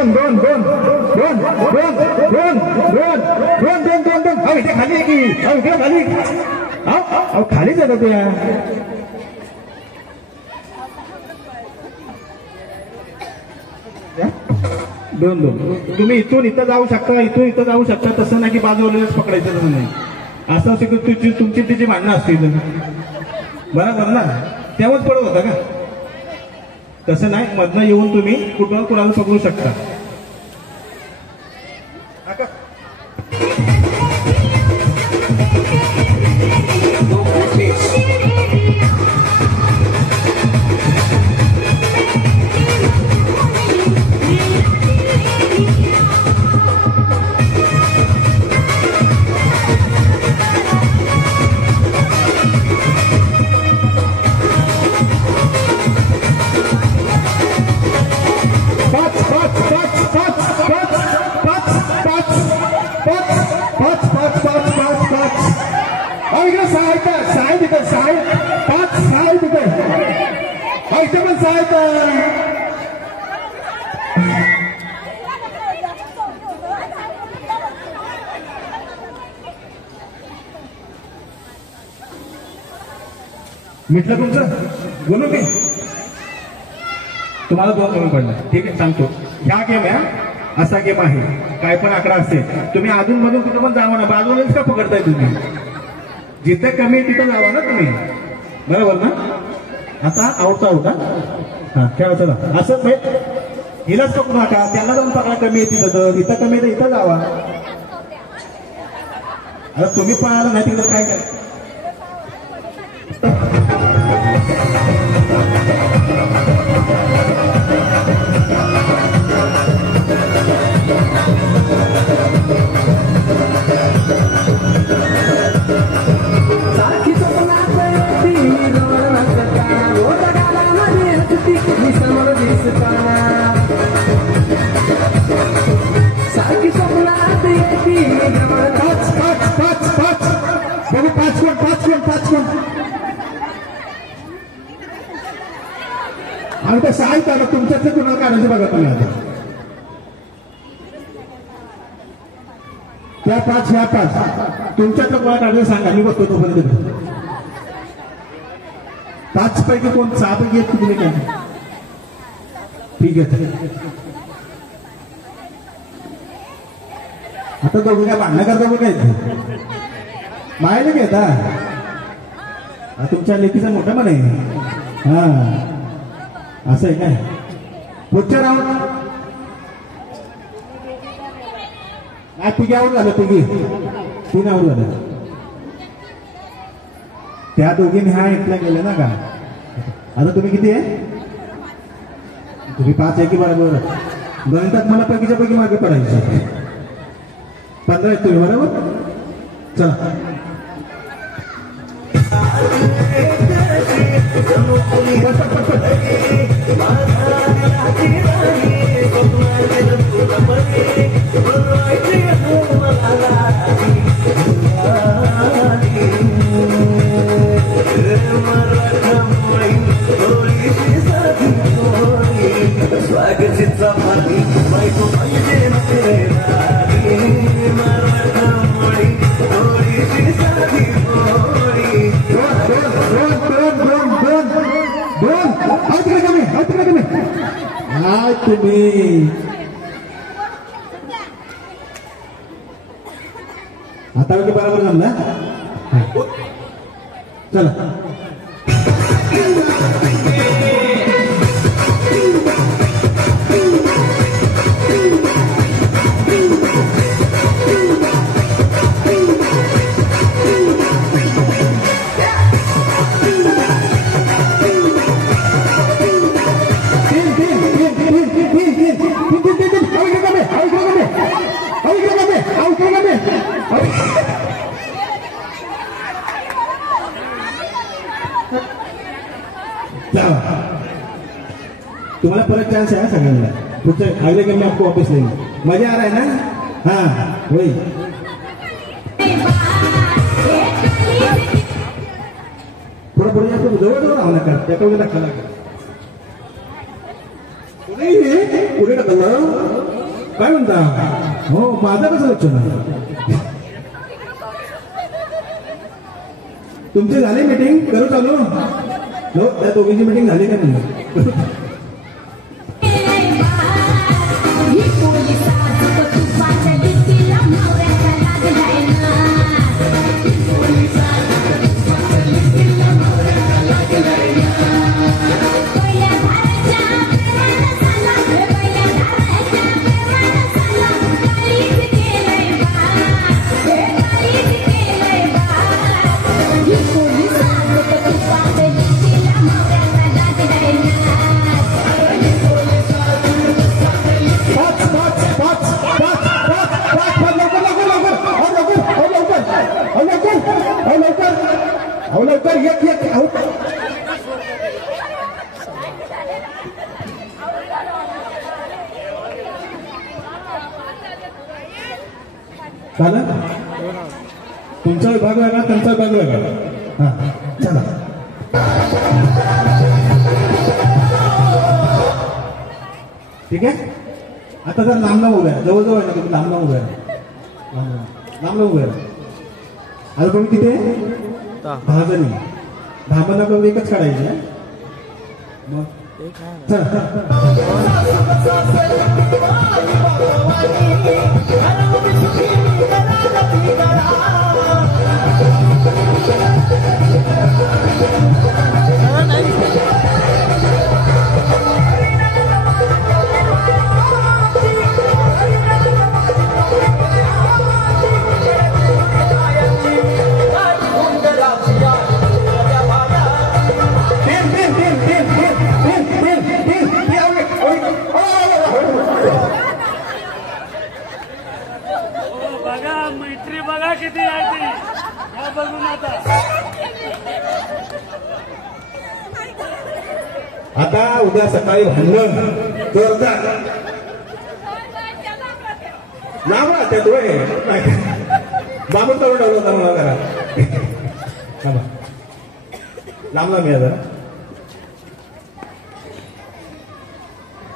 दोन खाली आहे की खाली खालीच आहे त्या. दोन तुम्ही इथून इथं जाऊ शकता, इथून इथं जाऊ शकता. तसं नाही की बाजूवरच पकडायचं तसं नाही. असं असेल की तुमची तिची भांडणं असतील बरोबर ना, तेव्हाच पडत होता का? तसं नाही, मधनं येऊन तुम्ही कुठं कुणाला पकडू शकता. मिटलं तुमचं बोलू मी तुम्हाला 2 कमी पडलं. ठीक आहे सांगतो. ह्या गेम आहे असा गेम आहे, काय पण आकडा असेल तुम्ही अजून मधून कुठं पण जावा ना, बाजूलाच का पकडताय तुम्ही? जिथे कमी आहे तिथं जावा ना तुम्ही, बरोबर ना? आता आउट आउट हा खेळा चला. असं हिलाच पकडू नका, त्यांना जाऊन पकडा. कमी आहे तिथं, इथं कमी आहे इथं जावा. आता तुम्ही पळाला नाही तिकडे काय करायचं? आणि ते सांगता ना तुमच्याच कुणाला काढायचं बघा तुम्ही. आता त्या 5 ह्या 5 तुमच्यातलं कोणा काढायचं सांगा, मी बघतो तोपर्यंत. 5 पैकी कोण 6 पैकी येत तुम्ही काय? ठीक आहे. आता दोघं काय भांडणं करता बघ काय मायला घेता तुमच्या लेखीचा मोठा पण आहे. हा असं आहे काय? पुढच्या राऊंड नाही, तिघी आऊट झालं. 3 आऊट झालं. त्या दोघींनी ह्या एकल्या गेल्या ना का? आता तुम्ही किती आहे? तुम्ही 5 आहे की बरोबर? गणितात मला पैकीच्या पैकी मागे पडायचे. 15 आहेत तुम्ही बरोबर. चला स्वागतीचा माती बायको पाहिजे तुम्ही आता बरोबर जमला. चला चांस है सगळ्यांना. पुढचं अगले गेम में आपको वापस लेंगे. मजा आ रहा है ना? हाँ वही. थोडं पुढे जास्त जवळ राहू नका त्याकडे नका पुढे ढकललं काय म्हणता. हो माझं कसं लक्ष नाही. तुमची झाली मीटिंग करू चालू. हो त्या दोघींची मीटिंग झाली का म्हणलं. लवकर एक एक झालं. तुमचा विभाग वेगळा त्यांचा विभाग वेगळा. हा चला. ठीक आहे. आता जर लांब लांब उभ्या जवळजवळ आहे ना तुम्ही लांब लांब उभ्या लांब लांब उभ्या. आता तुम्ही तिथे 10 जणी 10 पण एकच काढायची आहे. मग चला. मैत्री बघा किती आहे ती बघून आता उद्या सकाळी भांडण जोरदार लांब त्यात वय बाबू तरुण ठेवलं होता मला जरा लांब लांब या जरा.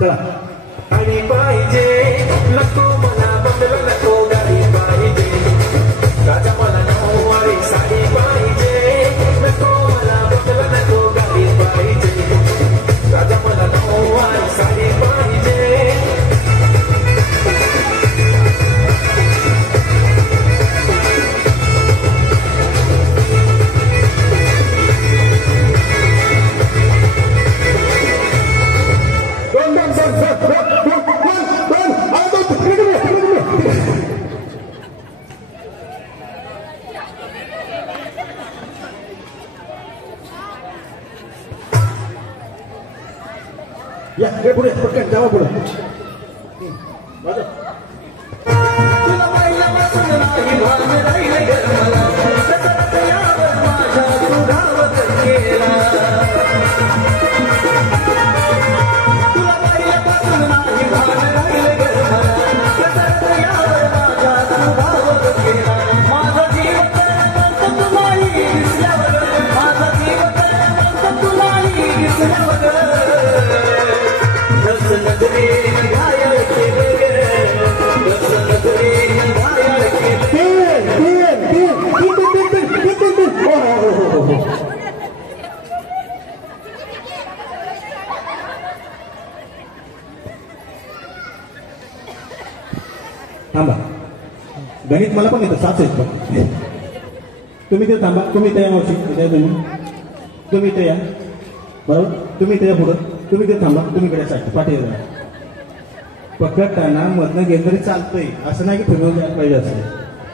चला. आणि पाहिजे नको मला बदल नको गाडी पाहिजे राजा मला नऊवारी साडी पाहिजे नको मला बदल नको गाडी पाहिजे राजा मला नऊवारी साडी पाहिजे. या पुढे पटकन जावा पुढे. तुला पहिल्यापासून नाही भान राहिले मला सतत यावर माझ्या दुरावत गेला. तुला पहिल्यापासून नाही भान राहिले मला सतत यावर माझ्या दुरावत गेला. माझा जीव तर तू नाही दिसल्यावर माझा जीव तर तू नाही दिसल्यावर थांबा. गणित मला पण येतं 7 आहेत पण तुम्ही ते थांबा. तुम्ही त्या मावशी तुम्ही ते या बरोबर. तुम्ही ते या पुढं तुम्ही ते थांबा. तुम्ही कडे साठी पाठी जा. पकडताना मधनं गेलं तरी चालतंय असं नाही की फिरवून जायला पाहिजे असं.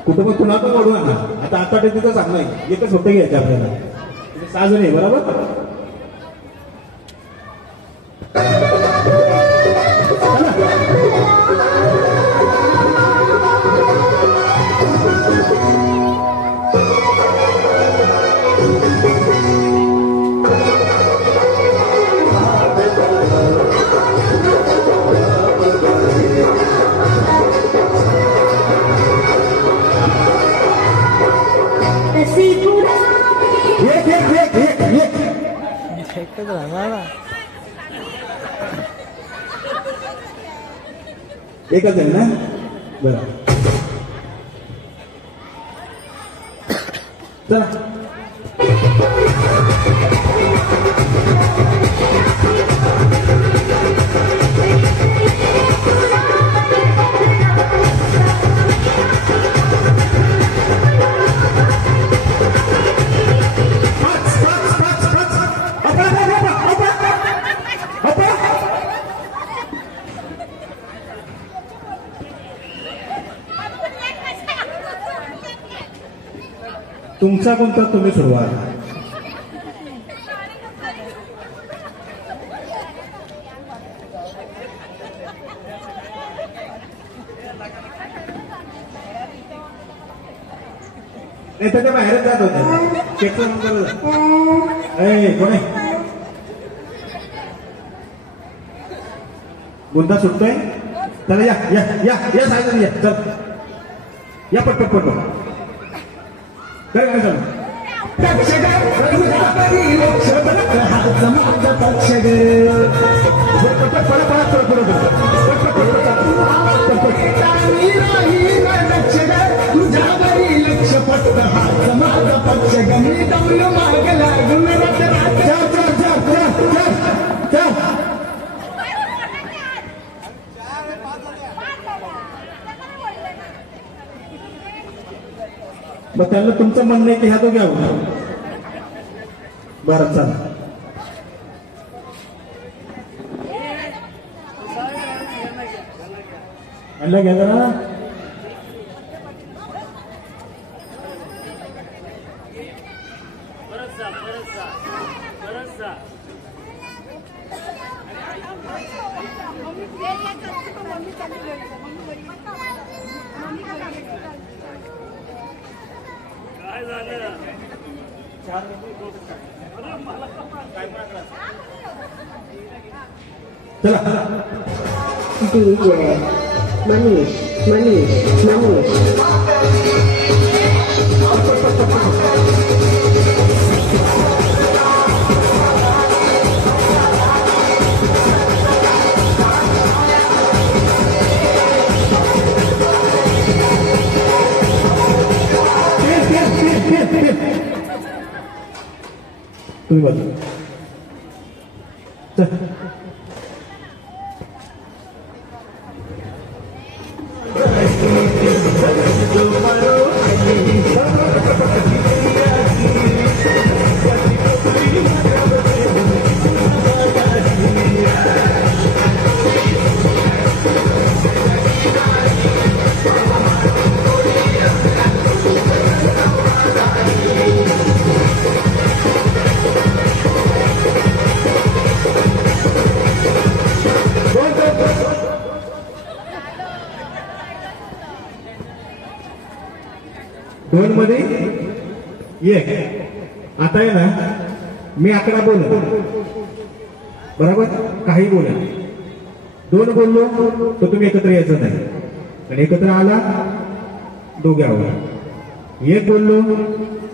कुठं पण कुणा पण ओढू नका. आता आता तिथं चांगलं आहे. एकच होतं घ्यायचं आपल्याला. 6 जण आहे बरोबर. चला एकच आहे ना बरं चला तुमचा कोणता तुम्ही सुरुवात नाही त्याच्या बाहेरच जात होते चेकचा नंबर कोण आहे गुंता सुटतोय चला या या या या सायकल या चल या पटपट पटपट काय काय मग त्यांना तुमचं म्हणणं आहे की ह्या तो घ्या बरं चला आणलं घ्या जरा चला मनीष मनीष मनीष तुम्ही बघा दोन मध्ये एक आता आहे ना मी आकडा बोल बरोबर काही बोला दोन बोललो तर तुम्ही एकत्र यायचं नाही आणि एकत्र आला दोघे आहोत एक बोललो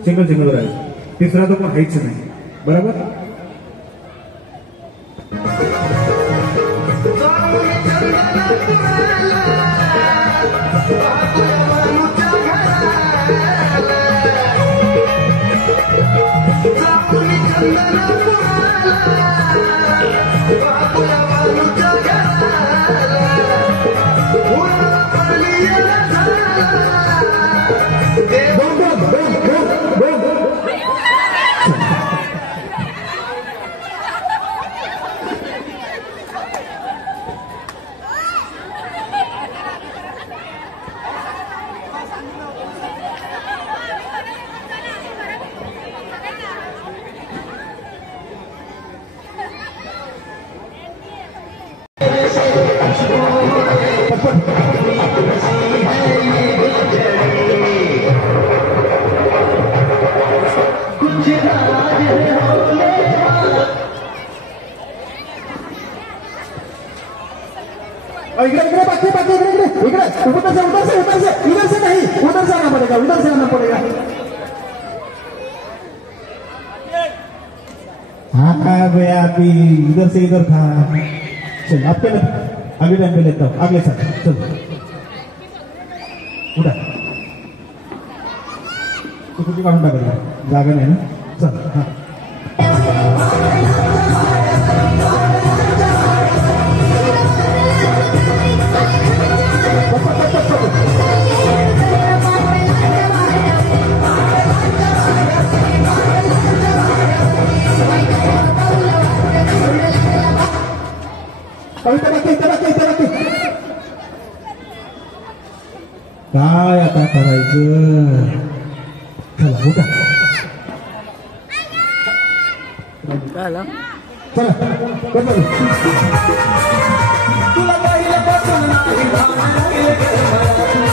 सिंगल सिंगल राहायचं तिसरा तो पण हायच नाही बरोबर हाँ भैया अभी इधर से इधर था। चल आपके आगे टाइम पे लेता हूँ, आगे साथ चल उठा तू कुछ काढून टाकायला जागा नाही ना चल हाँ काय आता करायचं चला उठा चला तुला पहिल्यापासून नाही भान लागले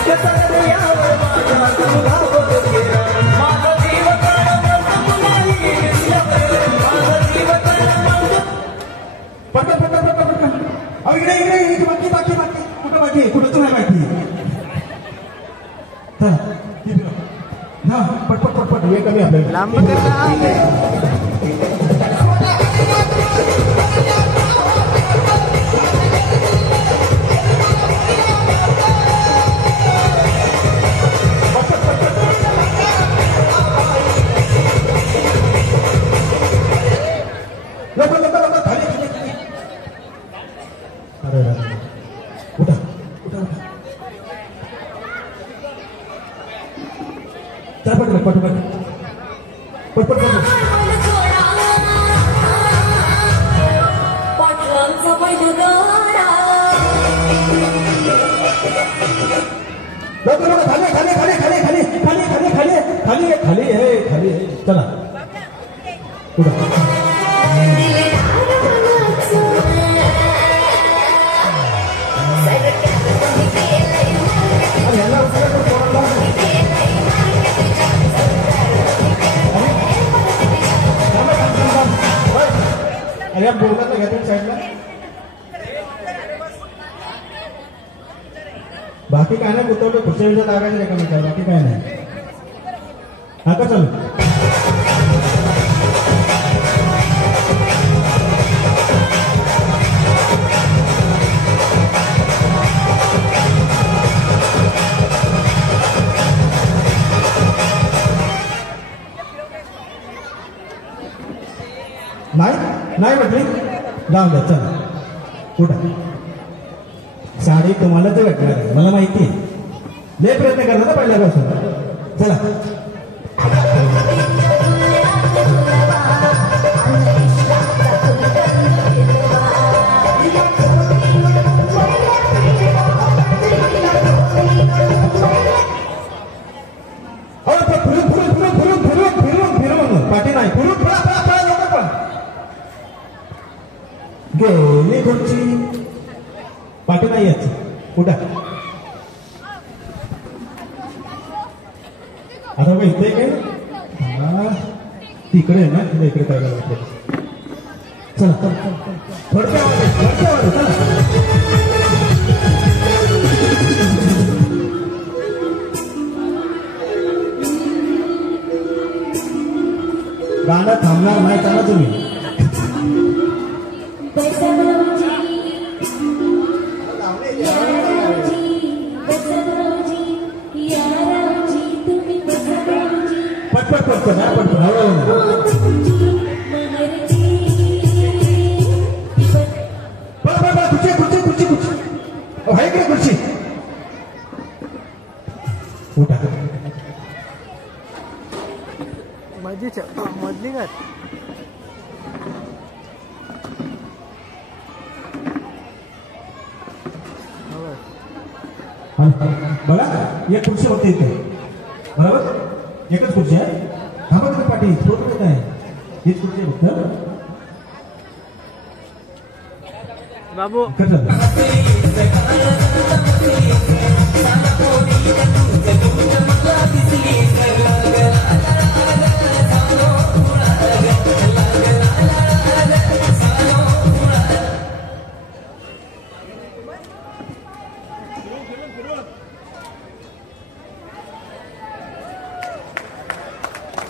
कसं यावर माझ्या तुला बघत गेला माझा जीव माझा जीव पट पट पट पट अहो इकडे इकडे बाकी बाकी बाकी कुठं बाकी कुठं नाही माहिती हा पट पट पट पट वेळ कमी आपल्याला लांब चला अरे आप बोलना तो कहते साइडला बाकी काय नाही कुठं पुढच्या विषयात लागायचं नाही कमी बाकी काय नाही हा का चालू नाही म्हटली जाऊन द्या चला कुठं साडी तुम्हालाच भेटणार आहे मला माहिती आहे लय प्रयत्न करता ना पहिल्यापासून चला फिरून पाठी नाही फिरून गेली खुर्ची पाठी नाही याची कुठं आता बघ इथे काय तिकडे आहे ना तिला इकडे करायला लागतं चला थोडक्या गाणं थांबणार नाही का ना तुम्ही पटपट पटपट खुर्ची खुर्ची खुर्ची आहे इकडे खुर्ची उठा मधली घर बघा एक खुर्ची होते इथे बरोबर एकच खुर्ची आहे थांबा तुम्ही पाठी थोडं नाही हीच खुर्ची आहे फक्त बाबू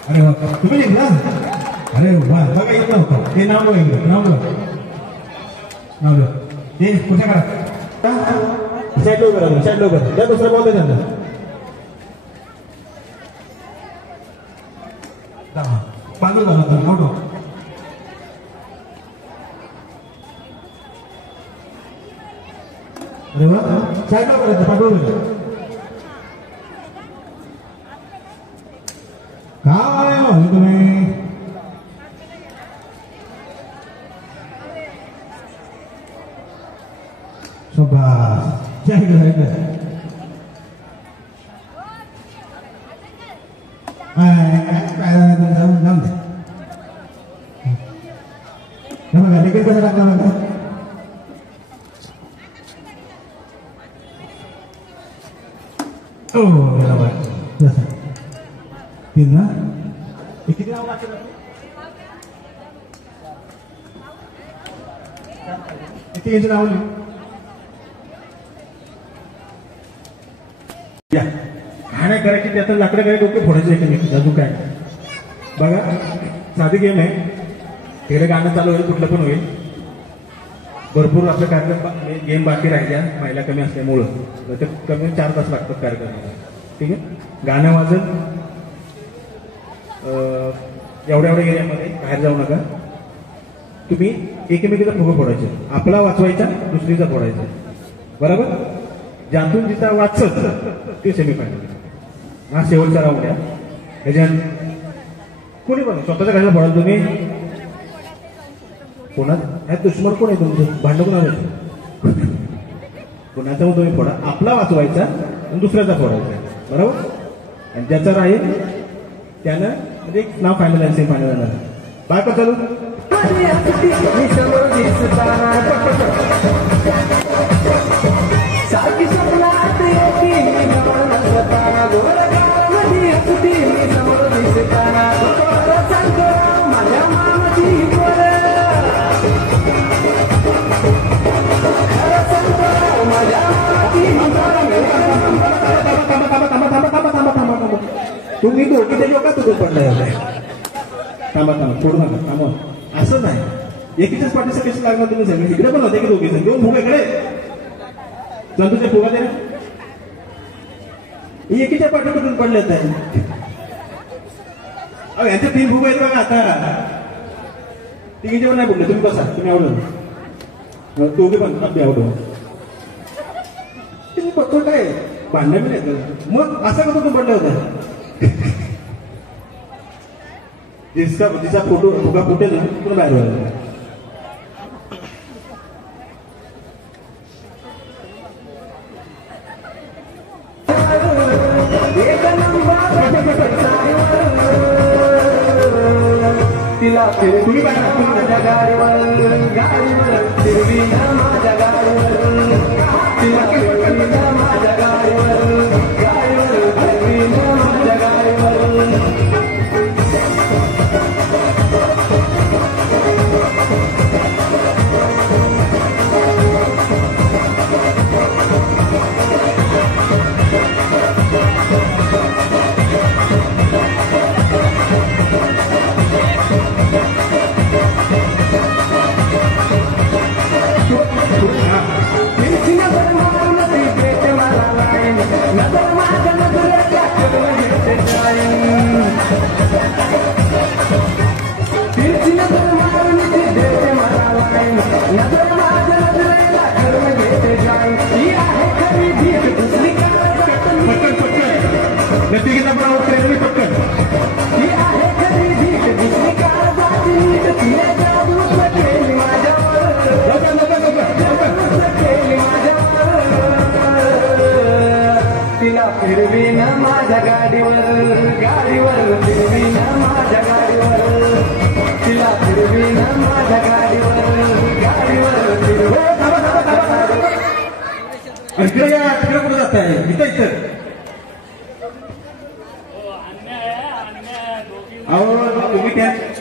अरे तुम्ही निघला अरे वा बघा येत नव्हतं ते नाव ते कुठे करा साईड लवकर त्या दुसरं बॉल त्यांना पाच झाला मोठो अरे वा साईड लवकर पाठवलं काय तुम्ही सुभाष जाऊन दे बघा तिकीट कसं टाकला बघा ओ बरोबर तीन ना किती नाव वाचलं किती याचं नाव खाण्या करायची त्याचं लाकडं काय डोके फोडायचे एकमेक अजून काय बघा साधी गेम आहे तिकडे गाणं चालू होईल कुठलं पण होईल भरपूर आपलं कार्यक्रम गेम बाकी राहिल्या महिला कमी असल्यामुळं ते कमी 4 तास लागतात कार्यक्रमाला ठीक आहे गाणं वाजत एवढ्या एरियामध्ये बाहेर जाऊ नका तुम्ही एकमेकीचा फुगा फोडायचे आपला वाचवायचा दुसरीचा फोडायचा बरोबर ज्यातून जिचा वाचत ते सेमीफायनल हा शेवटचा राऊंड आहे ह्याच्यात कोणी पण स्वतःच्या घराला फोडाल तुम्ही कोणा दुश्मन कोण आहे तुमचं भांडण कोणाला कोणाचा मग तुम्ही फोडा आपला वाचवायचा आणि दुसऱ्याचा फोडायचा बरोबर आणि ज्याचा राहील त्यानं म्हणजे एक नाव फायनल आहे सेमीफायनल जाणार बाय का चालू तुम्ही दोघी तरी का तुझं पडलाय थांबा सोडू नका थांबा असं नाही एकीच्याच पाठीचं कशी लागणार तुम्ही सगळे इकडे पण होते की दोघी जण 2 फुगा इकडे जंतूच्या फुगा दे एकीच्या पाठीकडून पडले आहेत यांचे 3 फुगा आहेत बघा आता तिघीचे पण नाही पडले तुम्ही बसा तुम्ही आवडून दोघे पण अगदी आवडून तुम्ही बघतो काय भांडण मी नाही मग असं कसं तुम्ही पडलं होतं तिचा फोटो फुगा फुटेल ना पुन्हा बाहेर व्हायला तिला तुम्ही माझ्या गाडीवर फिरवी ना माझ्या गाडीवर तिला फिरवी ना माझ्या गाडीवर फिरवी ना माझ्या गाडीवर फिरवी ना माझ्या गाडीवर फिरवी ना माझ्या गाडीवर तिला फिरवी ना माझ्या गाडीवर फिरवी तिकडे कुठं जात आहे इथं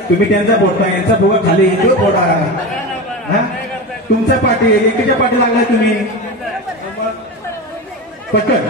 तुम्ही त्यांचा फोडता यांचा फुगा खाली तो फोडा तुमचा पाठी एकीच्या पाठी लागलाय तुम्ही पटकन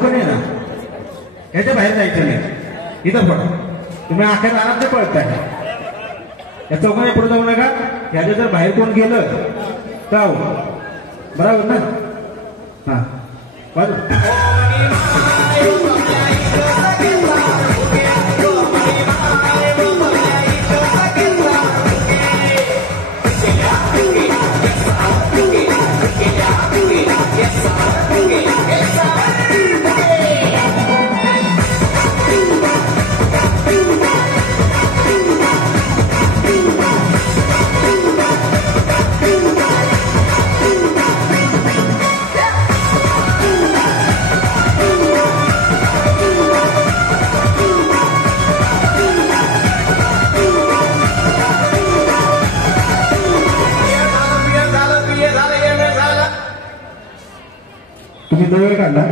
चौकन आहे ना, याच्या बाहेर जायचं नाही. इथं पडा तुम्ही अखेर आराम पळताय. या चौकाने पुढे जाऊ नका. याच्या जर बाहेर कोण गेलं तर बरोबर ना. हा बाजू तुम्ही डोळे काढला.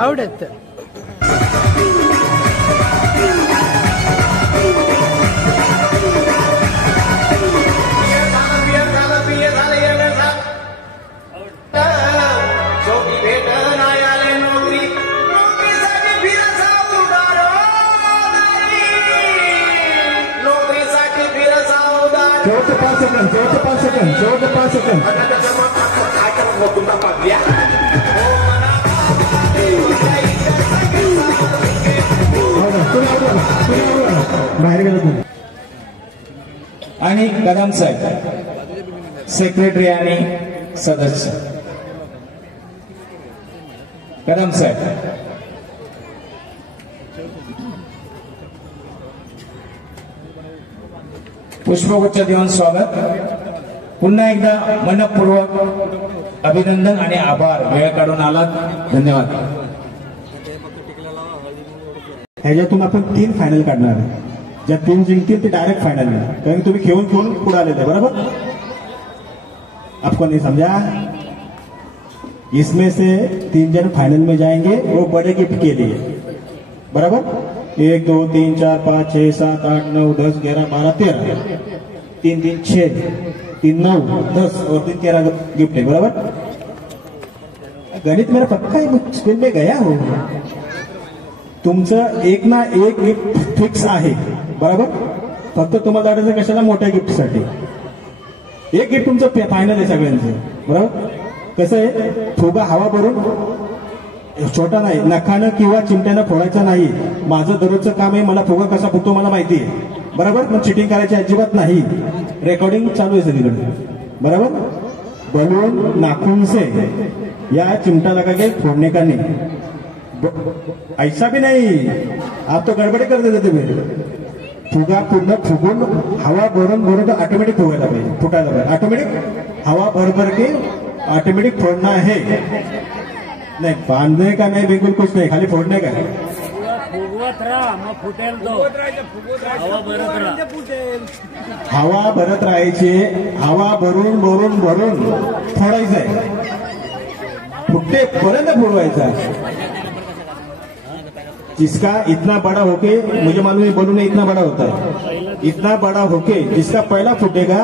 आवडत बाहेर गेलो तुम्ही. आणि कदम साहेब सेक्रेटरी आणि सदस्य. कदम साहेब पुष्पगुच्छ देऊन स्वागत. पुन्हा एकदा मनपूर्वक अभिनंदन आणि आभार. वेळ काढून आलात, धन्यवाद. ह्याच्यातून आपण 3 फायनल काढणार आहे. ज्या 3 जिंकतील ते डायरेक्ट फायनल में, कारण तुम्ही खेळून पुढे आलेले बराबर. आपको नहीं समझा. इसमें से 3 जन फाइनल में जाएंगे, वो बड़े गिफ्ट के लिए बराबर. 1 2 3 4 5 6 7 8 9 10 11 12 13 3 3 6 3 9 10 और 3 13 गिफ्ट है बराबर. गणित मेरा पक्का है, स्कूल में गया हो. तुमचं एक ना एक गिफ्ट फिक्स आहे बरोबर. फक्त तुम्हाला वाटायचं कशाला, मोठ्या गिफ्टसाठी. एक गिफ्ट तुमचं फायनल आहे सगळ्यांचं बरोबर. कसं आहे, फुगा हवा भरून छोटा नाही, नखानं किंवा चिमट्यानं फोडायचा नाही. माझं दररोजचं काम आहे, मला फुगा कसा फुटतो मला माहिती आहे बरोबर. मग चिटिंग करायची अजिबात नाही. रेकॉर्डिंग चालू आहे सगळीकडे बरोबर. बलून नाखून से या चिमटा लगा के फोड़ने का नहीं, ऐसा भी नहीं. आप तो गडबडी कर देते तुम्ही. फुगा पूर्ण फुगून हवा भरून भरून ऑटोमेटिक फुगायला पाहिजे, फुटायला पाहिजे. ऑटोमेटिक हवा भर भर के ऑटोमेटिक फोड़ना है. नहीं बांधने का नहीं, बिल्कुल कुछ नहीं, खाली फोड़ने का. हवा भरत राहायची, हवा भरून भरून भरून फोडायचंय, फुटते पर्यंत फोडवायचा. जिसका इतना बड़ा होके, मुझे मालूम है बलून इतना बड़ा होता है, इतना बड़ा होके जिसका पहला फूटेगा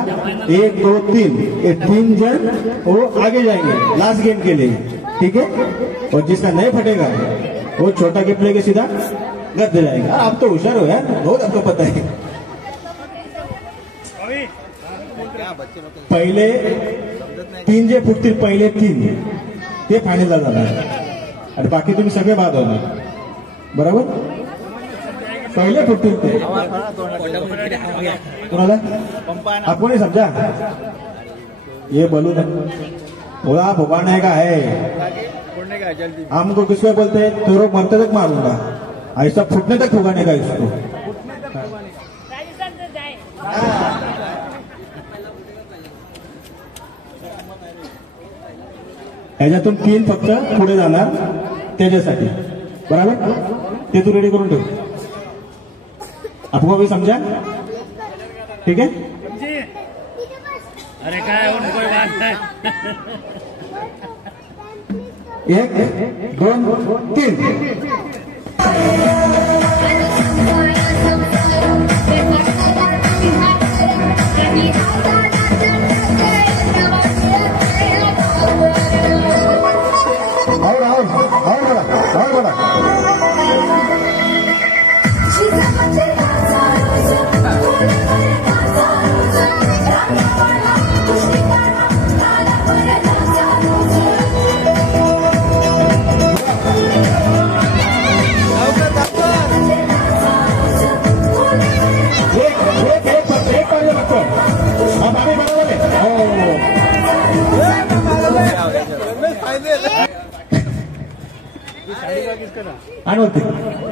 1 2 3, ये 3 जन वो आगे जाएंगे लास्ट गेम के लिए, ठीक है. और जिसका नहीं फटेगा वो छोटा गिफ्ट लेके सीधा घर दे जाएगा. आप तो होशियार हो यार, बहुत आपको पता है. पहिले 3 जे फुटतील, पहिले 3 ते फायनलला जाणार आणि बाकी तुम्ही सगळे बाद होणार बरोबर. पहले फुटते थे आपको नहीं समझा ये बलून थोड़ा भुगाने का है हमको किसको बोलते हैं तेरे मरते तक मारूंगा ऐसा फुटने तक भुगाने का इसको ह्याच्यातून 3 फक्त पुढे जाणार त्याच्यासाठी बराबर ते तू रेडी करून ठेव आपको भी समझा ठीक है अरे काय कोई बात नाही 1 2 3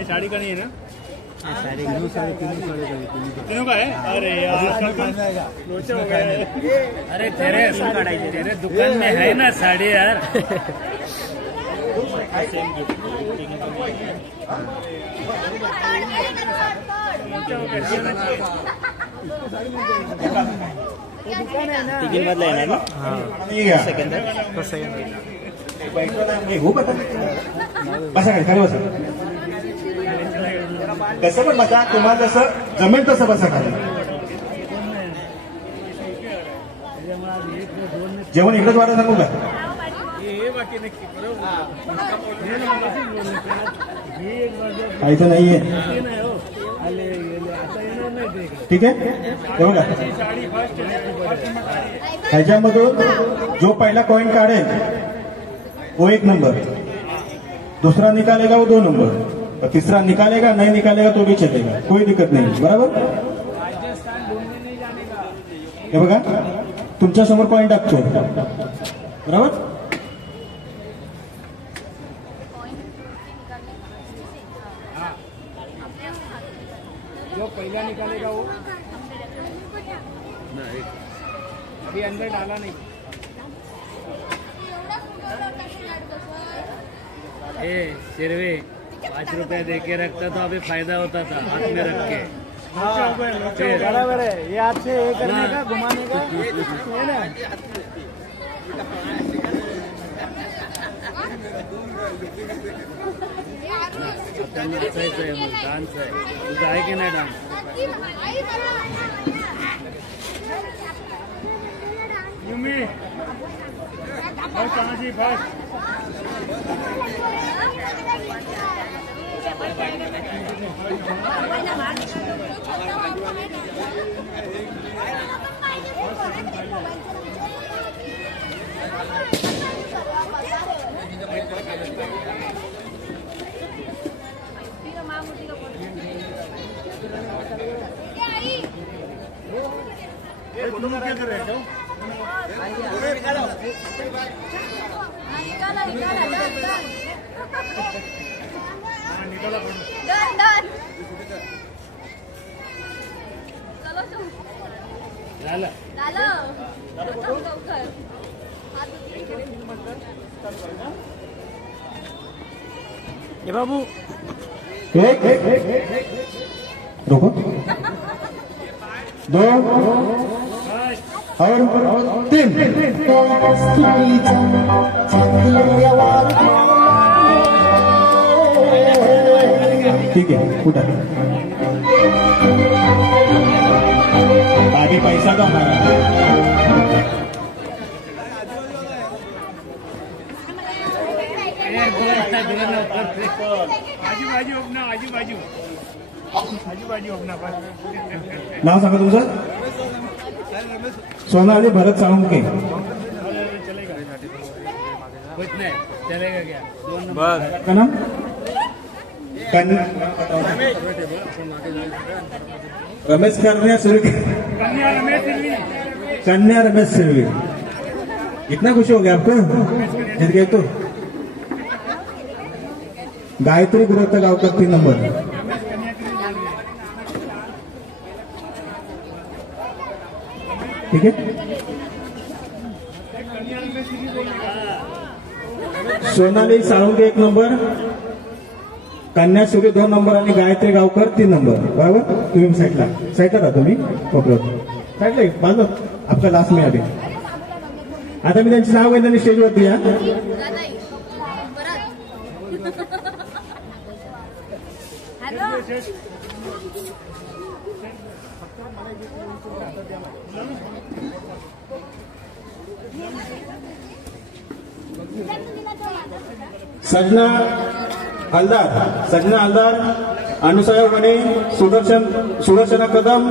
साड़ी का नहीं है ना तीनों का है अरे यार लोचे हो गए अरे तेरे दुकान में है ना साड़ी यार तिकीट मधला येणार ना बसा खाली बसा कसं पण बसा तुम्हाला जसं जमेल तसं बसा खाली जेवण इकडेच वाढा सांगू का काहीच नाहीये ठीक आहे हे बघा ह्याच्यामधून जो पहिला कॉइन काढेल वो 1 नंबर दूसरा निकालेगा वो 2 नंबर और तीसरा निकालेगा नहीं निकालेगा तो भी चलेगा कोई दिक्कत नहीं बराबर हे बघा तुमच्या समोर कॉइन टाकतो बराबर जो पहला निकालेगा वो अभी अंदर डाला नहीं सिरवे 5 रुपया दे के रखता तो अभी फायदा होता था हाथ में रख के बराबर है ये आपसे ये करने का घुमाने का है ना असायचं आहे मग डान्स आहे तुझं आहे की नाही डान्स युमी तानाजी फर्स्ट बाबू रुको 2 और 3 ठीक है उठा आधी पैसा दो नाव सांगा तुमचं सोनाली भरत साळुंके कुछ नहीं चलेगा क्या का नाम रमेश कन्या रमेश सिल्वी। इतना खुशी हो गया आपको? जीत गए तो। गायत्री गुरुत्ता गावकर 3 नंबर। ठीक है, सोनाली साळुंके 1 नंबर, कन्या सूर्य 2 नंबर आणि गायत्री गावकर 3 नंबर। बराबर, तुम्ही साईडला राहा, तुम्ही कोपऱ्यात साईडला बाजू आपका लास्ट में आधी। आता मी त्यांची नाव घेतलं स्टेजवरती या। सजना हलदार, अनुसया वने, सुदर्शना कदम,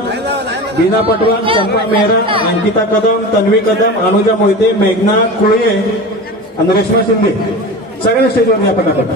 बीना पटवान, चंपा मेहरा, अंकिता कदम, तन्वी कदम, अनुजा मोहिते, मेघना कुळये आणि रेश्मा शिंदे। सगळ्या स्टेजवर या पटापट।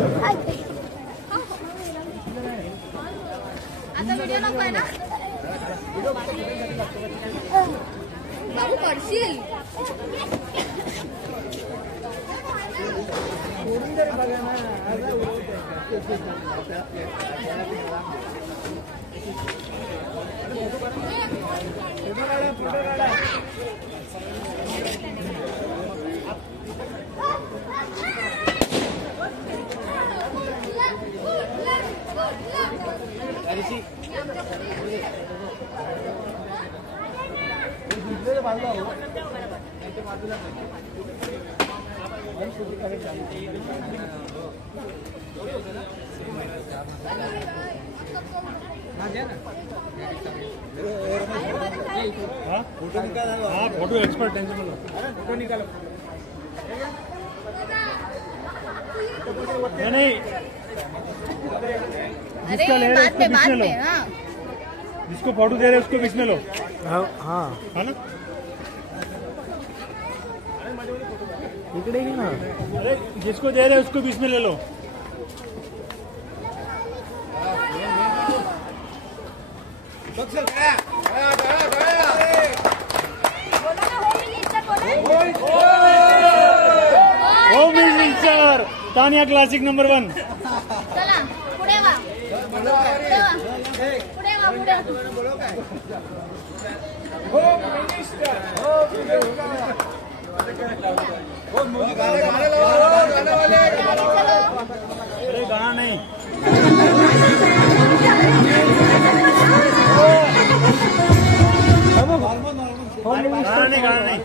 Photo expert tension low, photo निकालो। नहीं, जिसका ले रहे उसको बीच में लो, जिसको फोटो दे रहे उसको बीच में लो। हाँ है ना, इकड़े ही ना, अरे जिसको दे रहे उसको बीच में ले low. Home minister Tania classic number 1। चला पुढे वा, पुढे वा। होम मिनिस्टर अरे गाना नहीं, गाना नहीं।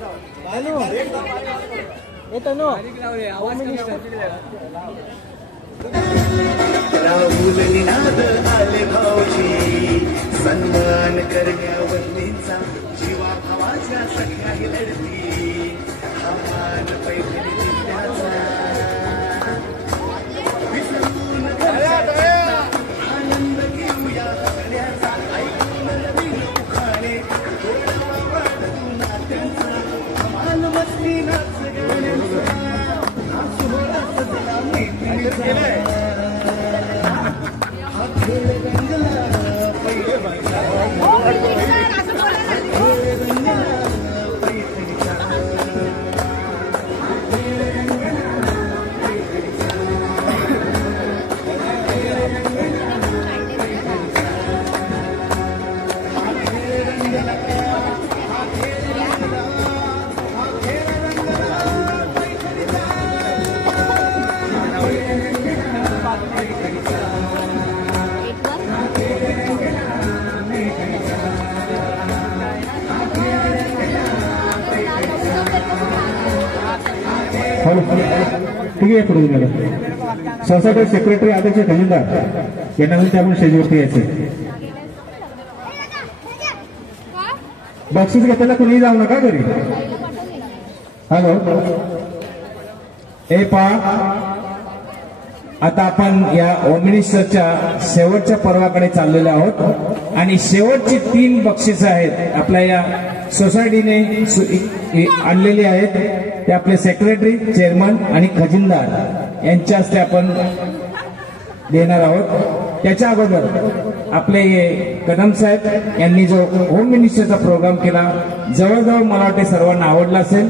राहुल निनाद आले भाऊजी, सन्मान करण्या वहिनींचा, जीवा भावाच्या सगळ्याही लढती, हा मान पैठणी जिल्ह्याचा, विसरून आनंद घेऊया सगळ्याचा, ऐकून नवीन उखाणे, थोडा वाढतो नात्यांचा, कमाल मस्ती नाच गाण्यांचा, हा सोहळा सजला मैत्रिणीचा, हा खेळ रंगला पैठणीचा, खेळ रंगला पैठणीचा, ठीक आहे, पुढे गेलं। सोसायटी सेक्रेटरी अध्यक्ष खजिनदार यांना आपण स्टेजवरती यायचे। बक्षीस घेतलेला कुणीही जाऊ नका घरी। हॅलो, ए पा, आता आपण या होम मिनिस्टरच्या शेवटच्या पर्वाकडे चाललेलो आहोत आणि शेवटची 3 बक्षिसं आहेत आपल्या या सोसायटीने आणलेली आहेत। ते आपले सेक्रेटरी, चेअरमन आणि खजिनदार यांच्या हस्ते आपण देणार आहोत। त्याच्या अगोदर आपले कदम साहेब यांनी जो होम मिनिस्टरचा प्रोग्राम केला, जवळजवळ मला वाटते सर्वांना आवडला असेल.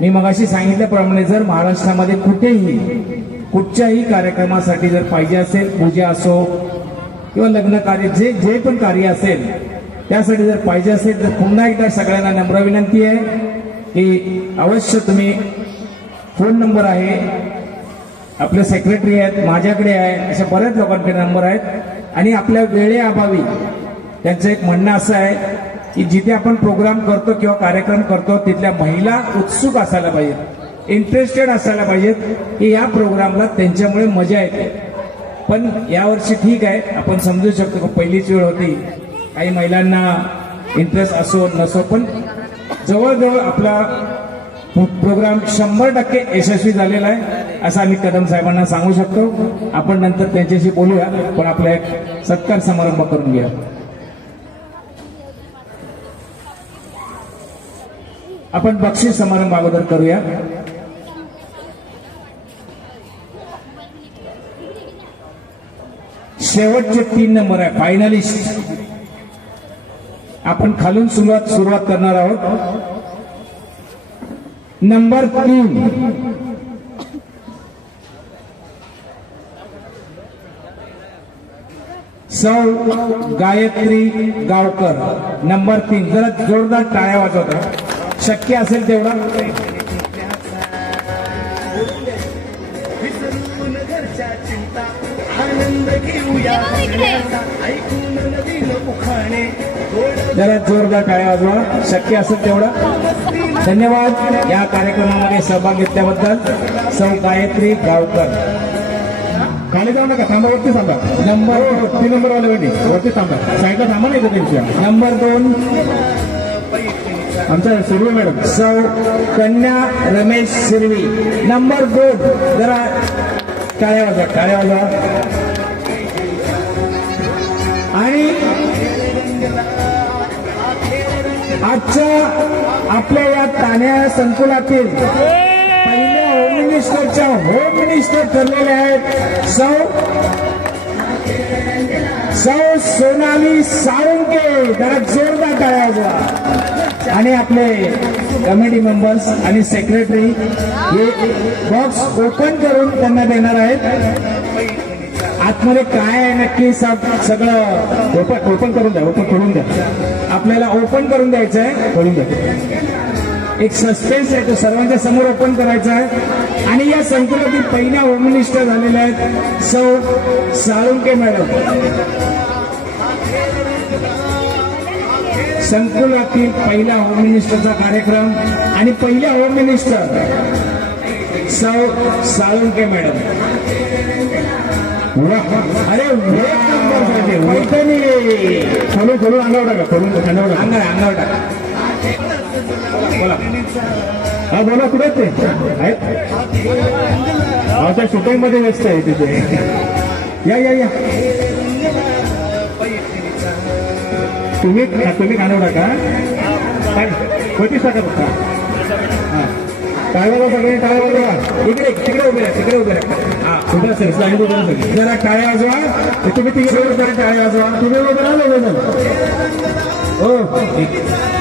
मी मगाशी सांगितल्याप्रमाणे जर महाराष्ट्रामध्ये कुठेही कुठच्याही कार्यक्रमासाठी जर पाहिजे असेल, पूजा असो किंवा लग्न कार्य, जे पण कार्य असेल त्यासाठी जर पाहिजे असेल तर पुन्हा एकदा सगळ्यांना नम्र विनंती आहे की अवश्य तुम्ही, फोन नंबर आहे, आपले सेक्रेटरी आहेत, माझ्याकडे आहे, अशा बऱ्याच लोकांकडे नंबर आहेत. आणि आपल्या वेळेअभावी त्यांचं एक म्हणणं असं आहे की जिथे आपण प्रोग्राम करतो किंवा कार्यक्रम करतो तिथल्या महिला उत्सुक असायला पाहिजेत, इंटरेस्टेड असायला पाहिजेत की या प्रोग्रामला त्यांच्यामुळे मजा येते. पण यावर्षी ठीक आहे, आपण समजू शकतो पहिलीच वेळ होती, काही महिलांना इंटरेस्ट असो नसो, पण जवळजवळ आपला प्रोग्राम 100% यशस्वी झालेला आहे असं आम्ही कदम साहेबांना सांगू शकतो. आपण नंतर त्यांच्याशी बोलूया, पण आपला एक सत्कार समारंभ करून घ्या. आपण बक्षीस समारंभ अगोदर करूया. शेवटचे 3 नंबर आहे फायनलिस्ट. आपण खालून सुरुवात करणार आहोत. नंबर 3 सौ गायत्री गावकर. नंबर 3. जरा जोरदार टाळ्या वाजवता, शक्य असेल तेवढा. जरा जोरदार टाळ्या वाजवा, शक्य असेल तेवढा. धन्यवाद या कार्यक्रमामध्ये सहभाग घेतल्याबद्दल सौ गायत्री गावकर. खाली जाऊ नका, थांबा, वरती थांबा. नंबर 3 नंबर वाले वरती थांबा, साईडला थांबा नाही त्यांच्या. नंबर 2 आमच्या सिरवी मॅडम सौ कन्या रमेश सिरवी. नंबर 2. जरा टाळ्या वाजवा. आणि आजच्या आपल्या या तान्या संकुलातील पहिल्या होम मिनिस्टरच्या होम मिनिस्टर ठरलेले आहेत सौ सोनाली साळुंके. जरा जोरदार टाळ्या वाजवा. आणि आपले कमिटी मेंबर्स आणि सेक्रेटरी हे बॉक्स ओपन करून त्यांना देणार आहेत. आतमध्ये काय आहे नक्की सगळं ओपन करून द्या. आपल्याला ओपन करून द्यायचं आहे, करून द्या. एक सस्पेन्स आहे, तो सर्वांच्या समोर ओपन करायचा आहे. आणि या संकुलातील पहिल्या होम मिनिस्टर झालेल्या आहेत सौ साळुंके मॅडम. संकुलातील पहिल्या होम मिनिस्टरचा कार्यक्रम आणि पहिल्या होम मिनिस्टर सौ साळुंके मॅडम. अरे खोलून अंगावर टाका, अंगावर टाका. बोला, हा बोला, कुठे ते आहेत? त्या शूटिंग मध्ये व्यस्त आहे तिथे. या तुम्ही कानावर टाका, होतीच टाका फक्त. टाळ्या सगळे टाळ्या वाजवा. तिकडे उभे राहा. उभ्या असेल जरा टाळ्या वाजवा. तुम्ही तिकडे टाळ्या वाजवा. तुम्ही उभं राहा. हो,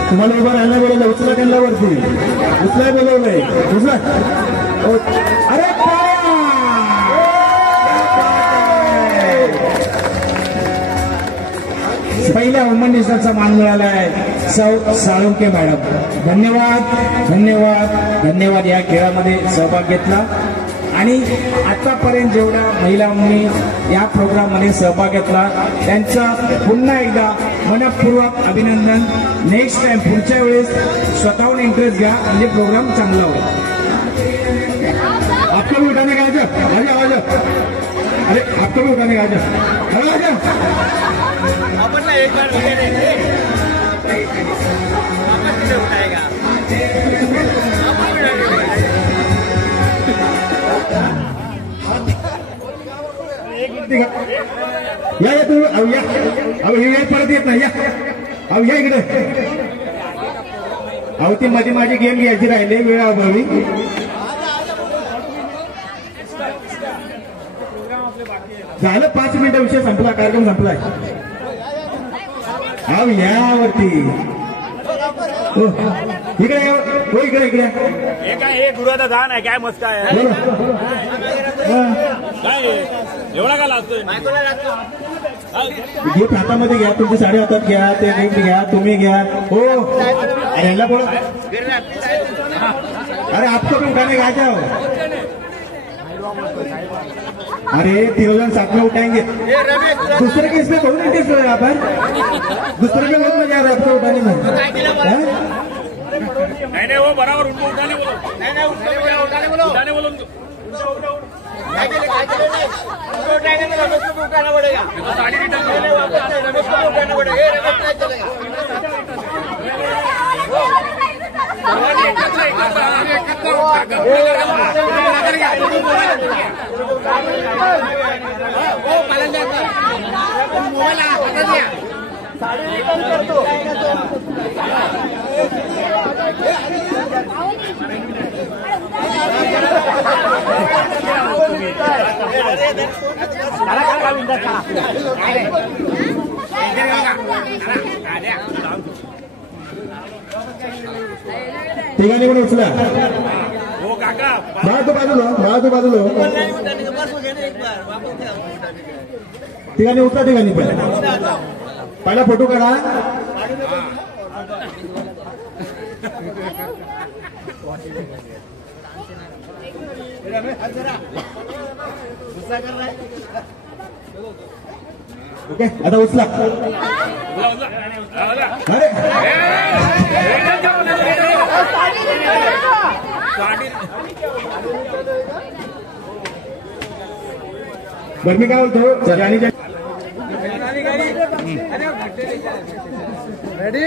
तुम्हाला उभं राहायला बोलवलं, उचला त्यांना वरती, उचलाय बोलवलंय, उचला. अरे पहिल्या होम मिनिस्टरचा मान मिळाला आहे सौ साळुंके मॅडम. धन्यवाद या खेळामध्ये सहभाग घेतला. आणि आतापर्यंत जेवढ्या महिलांनी या प्रोग्राममध्ये सहभाग घेतला त्यांचं पुन्हा एकदा मनपूर्वक अभिनंदन. नेक्स्ट टाइम पुढच्या वेळेस स्वतःहून इंटरेस्ट घ्या, म्हणजे प्रोग्राम चांगला होईल. आपको भी उठाने का आजा. अरे आपको भी उठाने का आजा. अपन ना एक बार उठाएगा. या तू या परत येत नाही. या इकडे. ती मध्ये माझी गेम घ्यायची राहिली वेळाअभावी. झालं 5 मिनिटं, विषय संपला, कार्यक्रम संपलाय. हा यावरती इकडे हो, इकडे इकडे हे काय हे गुरुदादा दान आहे काय मस्त आहे काय एवढा का लागतोय गिफ्ट हातामध्ये घ्या, तुमची साडी हातात घ्या, ते गिफ्ट घ्या, तुम्ही घ्या. हो अरे ह्याला बोला, अरे आपको भी उठाने आ जाओ. अरे 3 जन साथ में उठाएंगे, दूसरे के इसमें बहुत इंटरेस्ट है. यहाँ पर दूसरे के बहुत मजा आ रहा है आपको उठाने में. नहीं वो बराबर उनको उठाने बोलो, उठाने बोलो, उठाने बोलो उनको. उठाना पड़ेगा, साड़ी रिटर्न रमेश को उठाना पड़ेगा. साड़ी रिटर्न कर दो. ठिकाणी पण उचला. हो काका बाळा तो बाजूला ठिकाणी उचला. ठिकाणी पहिला फोटो काढा. ओके आता उचला. अरे बरं मी काय बोलतो, रेडी